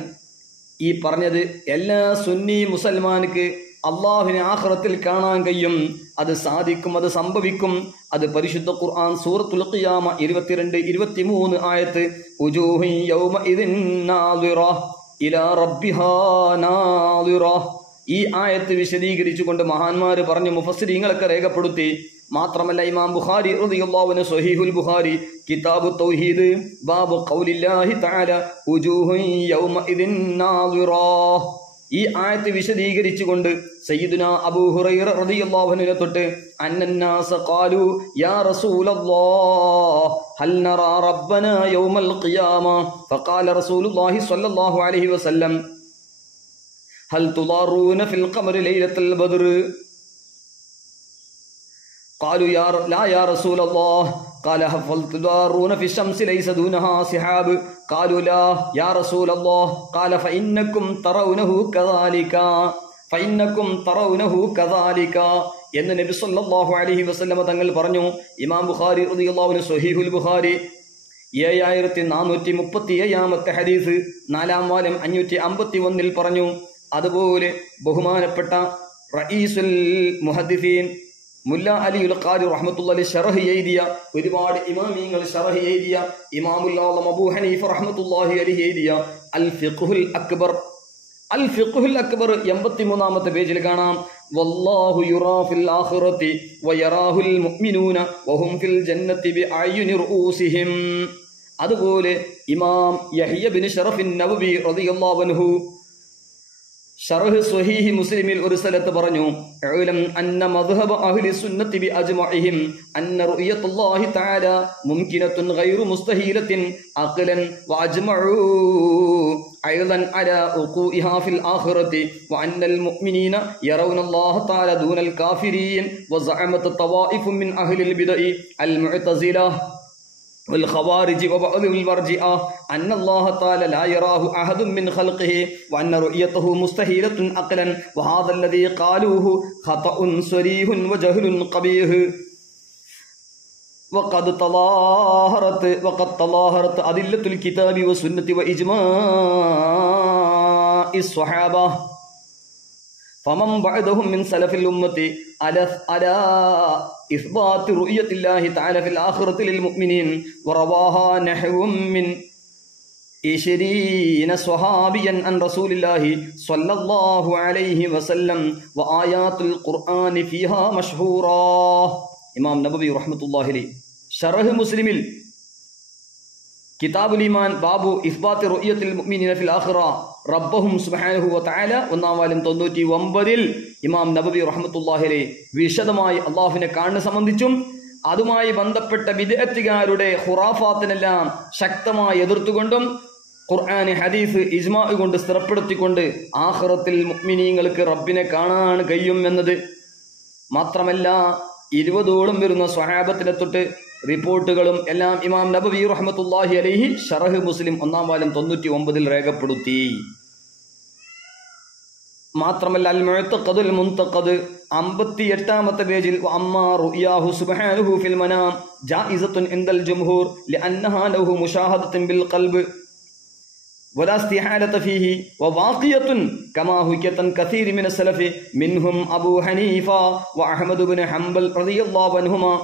ഈ പറഞ്ഞത് എല്ലാ സുന്നി മുസൽമാർക്ക് അള്ളാഹുവിനെ ആഖിറത്തിൽ കാണാൻ കഴിയും, അത് സാധിക്കും, അത് സംഭവിക്കും. അത് പരിശുദ്ധ ഖുർആൻ സൂറത്തുൽ ഖിയാമ 22-23 ആയത്ത് ഉജൂഹു യൗമഇദിൻ നാദിറ ഇലാ റബ്ബിഹാ നാദിറ, ഈ ആയത്ത് വിശദീകരിച്ചുകൊണ്ട് മഹാന്മാര് പറഞ്ഞു, മുഫസ്സിരീങ്ങളൊക്കെ രേഖപ്പെടുത്തി. മാത്രമല്ല ഇമാം ബുഖാരി റളിയല്ലാഹു അൻഹു സ്വഹീഹുൽ ബുഖാരി കിതാബു തൗഹീദ് ബാബു ഖൗലില്ലാഹി തആല ഉജൂഹു യൗമഇദിൻ നാദിറ, ഈ ആയത്ത് വിശദീകരിച്ചുകൊണ്ട് സയ്യിദുനാ അബൂ ഹുറൈറ റളിയല്ലാഹു അൻഹു തൊട്ട് അന്നന്നാസ ഖാലു യാ റസൂലല്ലാഹ് ഹൽ നറാ റബ്ബനാ യൗമൽ ഖിയാമ ഫഖാല റസൂലുള്ളാഹി സ്വല്ലല്ലാഹു അലൈഹി വസല്ലം ഹൽ തുദാറൂന ഫിൽ ഖമറി ലൈലത്തുൽ ബദ്ർ. قالوا لا يا رسول الله قال هل تضارون في الشمس ليس دونها سحاب قالوا لا يا رسول الله قال فإنكم ترونه كذلك എന്ന് നബി സല്ലല്ലാഹു അലൈഹി വസല്ലമ തങ്ങൾ പറഞ്ഞു. ഇമാം ബുഖാരി റളിയല്ലാഹു അൻഹു സ്വഹീഹുൽ ബുഖാരി 7437 ഹദീസ് 4-ാം വാല്യം 551 പറഞ്ഞു. അതുപോലെ ബഹുമാനപ്പെട്ട റഈസുൽ മുഹദ്ദിസീൻ മുല്ല അലിയുൽ ഖാരി റഹ്മത്തുള്ളാഹി ശറഹ് എഴുതിയ ഒരുപാട് ഇമാമിയങ്ങൾ ശറഹ് എഴുതിയ ഇമാമുൽ ആലം അബൂ ഹനീഫ റഹ്മത്തുള്ളാഹി അലൈഹി എഴുതിയ അൽ ഫിഖ്ഹുൽ അക്ബർ 83-ാമത്തെ പേജിൽ കാണാം. വല്ലാഹു യുറാ ഫിൽ ആഖിറതി വയറാഹുൽ മുഅ്മിനൂന വഹും ഫിൽ ജന്നതി ബിഅയ്യുനി റൂസിഹിം. അതുപോലെ ഇമാം യഹ്യ ബിൻ ശറഫിൻ നവവി റളിയല്ലാഹു അൻഹു ശറഹ് സ്വഹീഹ് മുസ്ലിമിൽ ഒരു സ്ഥലത്ത് പറഞ്ഞു, ഉലം അന്ന മദ്ഹബ അഹ്ലി സുന്നത്തി ബി അജ്മഇഹിം അന്ന റുയത്തുല്ലാഹി തആല മുംകിനത്തുൻ ഗൈറു മുസ്തഹീലത്തിൻ അഖ്ലൻ വഅജ്മഉ അയ്ളൻ അലാ ഉഖൂഇഹാ ഫിൽ ആഖിറതി വഅന്നൽ മുഅ്മിനീന യറൗനല്ലാഹ തആല ദൂനൽ കാഫിരീൻ വസഅമത തവായിഫു മിൻ അഹ്ലിൽ ബിദ്അ അൽ മുഅ്തസില والخوارج وبعض المرجئة أن الله تعالى لا يراه أحد من خلقه وأن رؤيته مستحيلة عقلا وهذا الذي قالوه خطأ صريح وجهل قبيح وقد تظاهرت أدلة الكتاب والسنة وإجماع الصحابة فمن بعدهم من سلف الأمة على إثبات رؤية الله تعالى في الآخرة للمؤمنين ورواها نحو من 20 صحابيا عن رسول الله صلى الله عليه وسلم وآيات القرآن فيها مشهورة. إمام نبوي رحمة الله عليه شرح مسلم കിതാബുൽ ഈമാൻ ബാബു ഇസ്ബാത്ത് റുയത്തിൽ മുഅ്മിനീന ഫിൽ ആഖിറ റബ്ബഹും സുബ്ഹാനഹു വ തആല 1-ാം ഇമാം നബവി റഹ്മത്തുള്ളാഹി അലൈഹി വിശദമായി അല്ലാഹുവിനെ കാണുന്ന സംബന്ധിച്ചും അതുമായി ബന്ധപ്പെട്ട ബിദ്അത്തുകാരുടെ ഖുറാഫാത്തിനെല്ലാം ശക്തമായി എതിർത്തുകൊണ്ടും ഖുർആൻ ഹദീസ് ഇജ്മാ കൊണ്ട് സ്ഥിരപ്പെടുത്തിക്കൊണ്ട് ആഖിറത്തിൽ മുഅ്മിനീങ്ങൾക്ക് റബ്ബിനെ കാണാൻ കഴിയും എന്നത് മാത്രമല്ല 20ഓളം വരുന്ന സ്വഹാബത്തിനെ തൊട്ട് റിപ്പോർട്ടുകളും എല്ലാം ഇമാം നബവി റഹ്മത്തുള്ളാഹി അലൈഹി ശറഹ് മുസ്ലിം 1-ാം വാല്യം 99 രേഖപ്പെടുത്തി. മാത്രമല്ല അൽ മുഅ്തഖദുൽ മുൻതഖദ് 58-ാമത്തെ പേജിൽ അമ്മാ റുയാഹു സുബ്ഹാനഹു ഫിൽ മനാം ജായിസത്തുൻ ഇൻദൽ ജംഹൂർ ലഅന്നഹാ ലഹു മുശാഹദത്തുൻ ബിൽ ഖൽബ് വലാ ഇസ്തിഹാലത ഫീഹി വവാഖിയത്തുൻ കമാ ഹുകിയതൻ കസീർ മിന സലഫി മിൻഹും അബൂ ഹനീഫ വഅഹ്മദ് ഇബ്നു ഹംബൽ റളിയല്ലാഹു അൻഹുമാ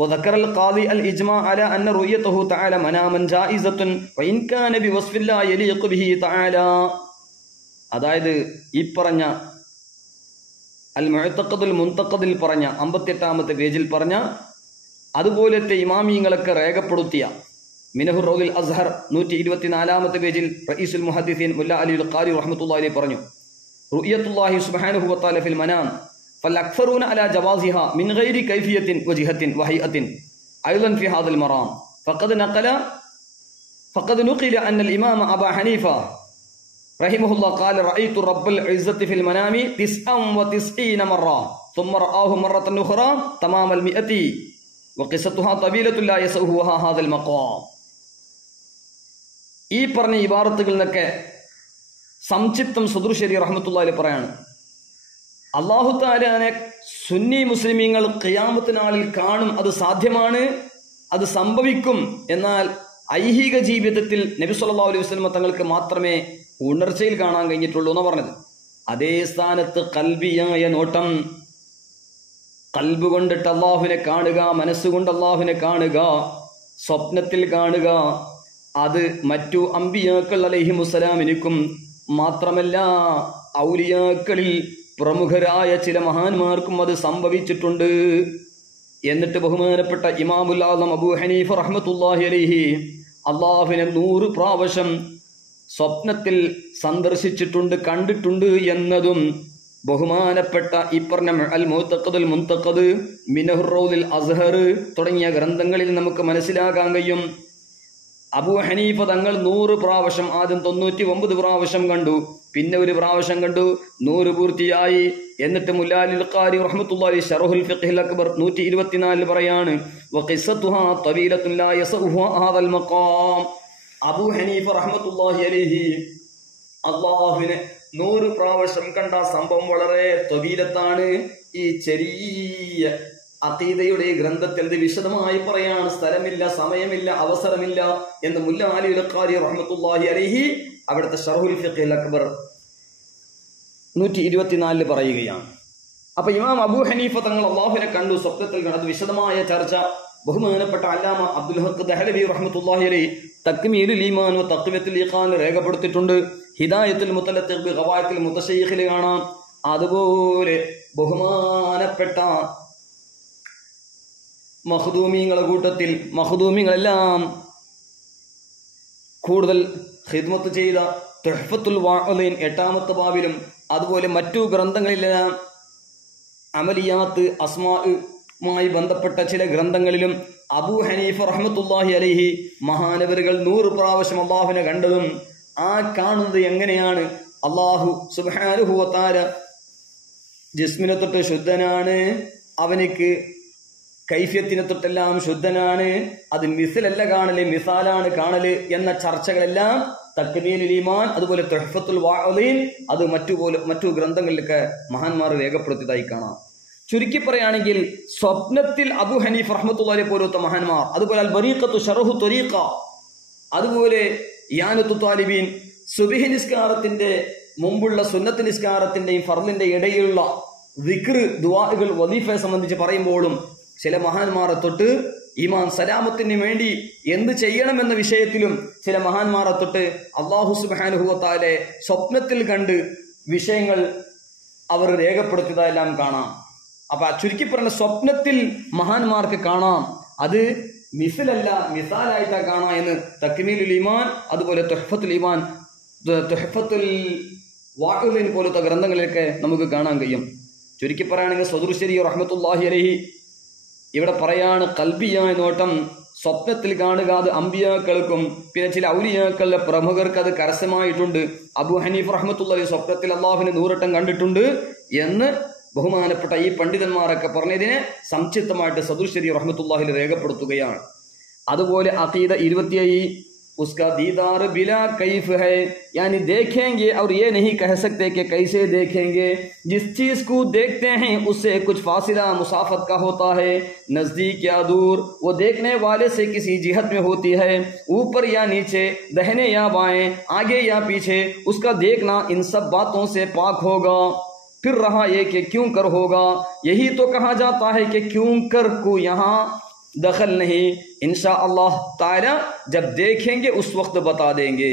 وذكر القاضي الإجماع على أن رؤيته تعالى مناما جائزة وإن كان بوصف لا يليق به تعالى. അതായത് ഈ പറഞ്ഞ അൽ മുഅ്തഖദുൽ മുൻതഖദിൽ പറഞ്ഞ 58-ാമത്തെ പേജിൽ പറഞ്ഞ അതുപോലത്തെ ഇമാമിയങ്ങളൊക്കെ രേഖപ്പെടുത്തിയ മിനഹുർ റൗദിൽ അസ്ഹർ 124-ാമത്തെ പേജിൽ റഈസുൽ മുഹദ്ദിസീൻ മുല്ല അലിയുൽ ഖാരി റഹ്മത്തുള്ളാഹി അലൈഹി പറഞ്ഞു, റുയത്തുല്ലാഹി സുബ്ഹാനഹു വ തആല ഫിൽ മനാം فالأكثرون على جوازها من غير كيفية وجهة وهيئة أيضا في هذا المرام فقد نقل أن الإمام أبا حنيفة رحمه الله قال رأيت رب العزة في المنام 99 مرة ثم رآه مرة أخرى تمام 100 وقصتها طويلة لا يسعها هذا المقام. ഈ പറഞ്ഞ ഇബാറത്തുകളിൽ നിന്നൊക്കെ സംക്ഷിപ്തം സദൃശരി റഹ്മത്തുള്ളാഹി അലൈഹി പറയാണ്, അല്ലാഹു തആലയെ സുന്നി മുസ്ലിമീങ്ങൾ ഖിയാമത്ത് നാളിൽ കാണും, അത് സാധ്യമാണ്, അത് സംഭവിക്കും. എന്നാൽ ഐഹിക ജീവിതത്തിൽ നബി സല്ലല്ലാഹു അലൈഹി വസല്ലം തങ്ങൾക്ക് മാത്രമേ ഉണർച്ചയിൽ കാണാൻ കഴിഞ്ഞിട്ടുള്ളൂ എന്ന് പറഞ്ഞത്. അതേ സ്ഥാനത്ത് ഖൽബിയായ നോട്ടം, ഖൽബ് കൊണ്ടിട്ട് അല്ലാഹുവിനെ കാണുക, മനസ്സുകൊണ്ട് അല്ലാഹുവിനെ കാണുക, സ്വപ്നത്തിൽ കാണുക, അത് മറ്റു അംബിയാക്കൾ അലൈഹിമുസ്സലാമിനും മാത്രമല്ല ഔലിയാക്കളിൽ പ്രമുഖരായ ചില മഹാന്മാർക്കും അത് സംഭവിച്ചിട്ടുണ്ട്. എന്നിട്ട് ബഹുമാനപ്പെട്ട ഇമാമുൽ ആലം അബൂ ഹനീഫ റഹ്മത്തുള്ളാഹി അലൈഹി അല്ലാഹുവിനെ 100 പ്രാവശ്യം സ്വപ്നത്തിൽ സന്ദർശിച്ചിട്ടുണ്ട്, കണ്ടിട്ടുണ്ട് എന്നതും ബഹുമാനപ്പെട്ട ഈ പറഞ്ഞ അൽ മുഅ്തഖദുൽ മുൻതഖദ്, മിനഹുർ റൗദിൽ അസ്ഹർ തുടങ്ങിയ ഗ്രന്ഥങ്ങളിൽ നമുക്ക് മനസ്സിലാക്കാൻ കഴിയും. അബൂ ഹനീഫ തങ്ങൾ 100 പ്രാവശ്യം, ആദ്യം 99 പ്രാവശ്യം കണ്ടു, പിന്നെ ഒരു പ്രാവശ്യം കണ്ടു, 100 പൂർത്തിയായി. എന്നിട്ട് മുല്ലാലിൽ ഖാരി റഹ്മത്തുള്ളാഹി ശറഹുൽ ഫിഖ്ഹിൽ അക്ബർ 124 പറയാണ്, വഖിസ്സതുഹാ തവീലത്തുൻ ലാ യസഉഹു ഹാദൽ മഖാം. അബൂ ഹനീഫ റഹ്മത്തുള്ളാഹി അലൈഹി അല്ലാഹുവിനെ 100 പ്രാവശ്യം കണ്ട സംഭവം വളരെ തവീലത്താണ്. ഈ ചെറിയ അഖീദയുടെ ഗ്രന്ഥത്തിൽ ഇത് വിശദമായി പറയാൻ സ്ഥലമില്ല, സമയമില്ല, അവസരമില്ല എന്ന് മുല്ല അലി ഖാരി റഹ്മത്തുള്ളാഹി അലൈഹി അവിടുത്തെ ശറഹുൽ ഫിഖ്ഹിൽ അക്ബർ 124 പറയുകയാണ്. അപ്പൊ ഇമാം അബൂ ഹനീഫ തങ്ങൾ അല്ലാഹുവിനെ കണ്ടു, സ്വപ്നത്തിൽ കണ്ടു. വിശദമായ ചർച്ച ബഹുമാനപ്പെട്ട അല്ലാമ അബ്ദുൽ ഹഖ് ദഹ്ലവി റഹ്മത്തുള്ളാഹി അലൈഹി തക്മീലുൽ ഈമാൻ വ തഖ്വിയത്തുൽ ഈഖാൻ രേഖപ്പെടുത്തിയിട്ടുണ്ട്. ഹിദായത്തുൽ മുതലത്തിഖ് ബി ഖവായിത്തുൽ മുതശയ്യിഖിൽ കാണാം. അതുപോലെ ബഹുമാനപ്പെട്ട മഖ്ദൂമിങ്ങളുടെ കൂട്ടത്തിൽ മഖ്ദൂമികളെല്ലാം കൂടുതൽ ഖിദ്മത്ത് ചെയ്ത തുഹ്ഫത്തുൽ വാഇലീൻ 8ാമത്തെ ബാബിലും അതുപോലെ മറ്റു ഗ്രന്ഥങ്ങളിലെല്ലാം അമലിയാത്ത് അസ്മാഉമായി ബന്ധപ്പെട്ട ചില ഗ്രന്ഥങ്ങളിലും അബൂ ഹനീഫ റഹ്മത്തുള്ളാഹി അലൈഹി മഹാനവറുകൾ 100 പ്രാവശ്യം അള്ളാഹുവിനെ കണ്ടതും ആ കാണുന്നത് എങ്ങനെയാണ്? അള്ളാഹു സുബ്ഹാനഹു വ തആല ജിസ്മിനെ തൊട്ട് ശുദ്ധനാണ്, അവനിക്ക് കൈഫിയത്തിനെ തൊട്ടെല്ലാം ശുദ്ധനാണ്, അത് മിസിലല്ല കാണല്, മിസാലാണ് കാണല് എന്ന ചർച്ചകളെല്ലാം തക്മീലുൽ ഈമാൻ അതുപോലെ തുഹ്ഫത്തുൽ വാഇലീൻ അത് മറ്റു ഗ്രന്ഥങ്ങളിലൊക്കെ മഹാന്മാർ രേഖപ്പെടുത്തിയതായി കാണാം. ചുരുക്കി പറയുകയാണെങ്കിൽ സ്വപ്നത്തിൽ അബൂ ഹനീഫ് റഹ്മത്തുള്ളാഹി പോലത്തെ മഹാന്മാർ, അതുപോലെ അൽ ബരീഖത്തു ശറഹു ത്വരീഖ, അതുപോലെ ഇയാനത്തു ത്വാലിബീൻ, സുബ്ഹി നിസ്കാരത്തിന്റെ മുമ്പുള്ള സുന്നത്ത് നിസ്കാരത്തിന്റെയും ഫർളിന്റെ ഇടയിലുള്ള ദിക്ർ ദുആകൾ വദീഫയെ സംബന്ധിച്ച് പറയുമ്പോഴും ചില മഹാന്മാരെ തൊട്ട് ഈമാൻ സലാമത്തിന് വേണ്ടി എന്ത് ചെയ്യണമെന്ന വിഷയത്തിലും ചില മഹാന്മാരെ തൊട്ട് അല്ലാഹു സുബ്ഹാനഹു വ തആല സ്വപ്നത്തിൽ കണ്ട് വിഷയങ്ങൾ അവർ രേഖപ്പെടുത്തിയതെല്ലാം കാണാം. അപ്പൊ ചുരുക്കി പറഞ്ഞ സ്വപ്നത്തിൽ മഹാന്മാർക്ക് കാണാം, അത് മിസിലല്ല മിസാലായിട്ടാ കാണാം എന്ന് തക്മീലുൽ ഈമാൻ അതുപോലെ തുഹ്ഫത്തുൽ ഈമാൻ തുഹ്ഫത്തുൽ വാഇലീൻ പോലത്തെ ഗ്രന്ഥങ്ങളിലൊക്കെ നമുക്ക് കാണാൻ കഴിയും. ചുരുക്കി പറയുകയാണെങ്കിൽ സദുർശരി റഹ്മത്തുള്ളാഹി അലൈഹി ഇവിടെ പറയാണ്, ഖൽബിയായ നോട്ടം സ്വപ്നത്തിൽ കാണുക അത് അമ്പിയാക്കൾക്കും പിന്നെ ചില ഔലിയാക്കളുടെ പ്രമുഖർക്ക് അത് കരസ്ഥമായിട്ടുണ്ട്. അബൂ ഹനീഫ് റഹ്മത്തുള്ളാഹി സ്വപ്നത്തിൽ അള്ളാഹുവിനെ 100 വട്ടം കണ്ടിട്ടുണ്ട് എന്ന് ബഹുമാനപ്പെട്ട ഈ പണ്ഡിതന്മാരൊക്കെ പറഞ്ഞതിനെ സംക്ഷിപ്തമായിട്ട് സദുർശരി റഹ്മത്തുള്ളാഹി രേഖപ്പെടുത്തുകയാണ്. അതുപോലെ അഖീദ 27 उसका दीदार बिला कैफ है, यानी देखेंगे और ये नहीं कह सकते कि कैसे देखेंगे. जिस चीज को देखते हैं उससे कुछ फासिला मुसाफत का होता है, नजदीक या दूर, वो देखने वाले से किसी जिहत में होती है, ऊपर या नीचे, दाहिने या बाएं, आगे या पीछे, उसका देखना इन सब बातों से पाक होगा. फिर रहा ये कि क्यों कर होगा, यही तो कहा जाता है कि क्यों कर को यहाँ दखल नहीं, इंशा अल्लाह ताला जब देखेंगे उस वक्त बता देंगे.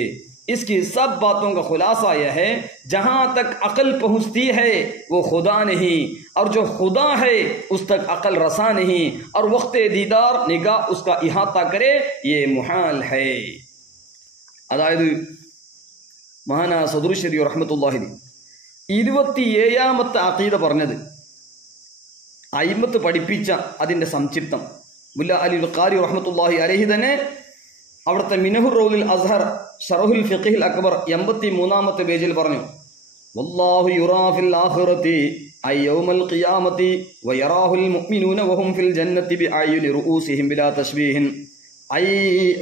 इसकी सब बातों का खुलासा यह है, जहां तक अकल पहुंचती है वो खुदा नहीं, और जो खुदा है उस तक अकल रसा नहीं, और वक्त दीदार निगाह उसका इहाता करे ये मुहाल है. അതായത് മഹാനാ സദുർശരി റഹ്മത്തുള്ളാഹി 27ാമത്തെ അഖീദ പറഞ്ഞത് അയിമത്ത് പഠിപ്പിച്ച അതിന്റെ സംക്ഷിപ്തം മുല്ല അലി ഖാരി റഹ്മത്തുള്ളാഹി അലൈഹി തന്നെ അവിടുത്തെ മിനഹുർ റൗലുൽ അസ്ഹർ ശറഹുൽ ഫിഖ്ഹിൽ അക്ബർ 83ാമത്തെ പേജിൽ പറഞ്ഞു, വല്ലാഹു യുറാ ഫിൽ ആഖിറതി ഐ യൗമൽ ഖിയാമത്തി വയറാഹുൽ മുഅ്മിനൂന വഹും ഫിൽ ജന്നത്തി ബിഅയ്യുനി റൂസിഹിം ബിലാ തശ്ബീഹിൻ ഐ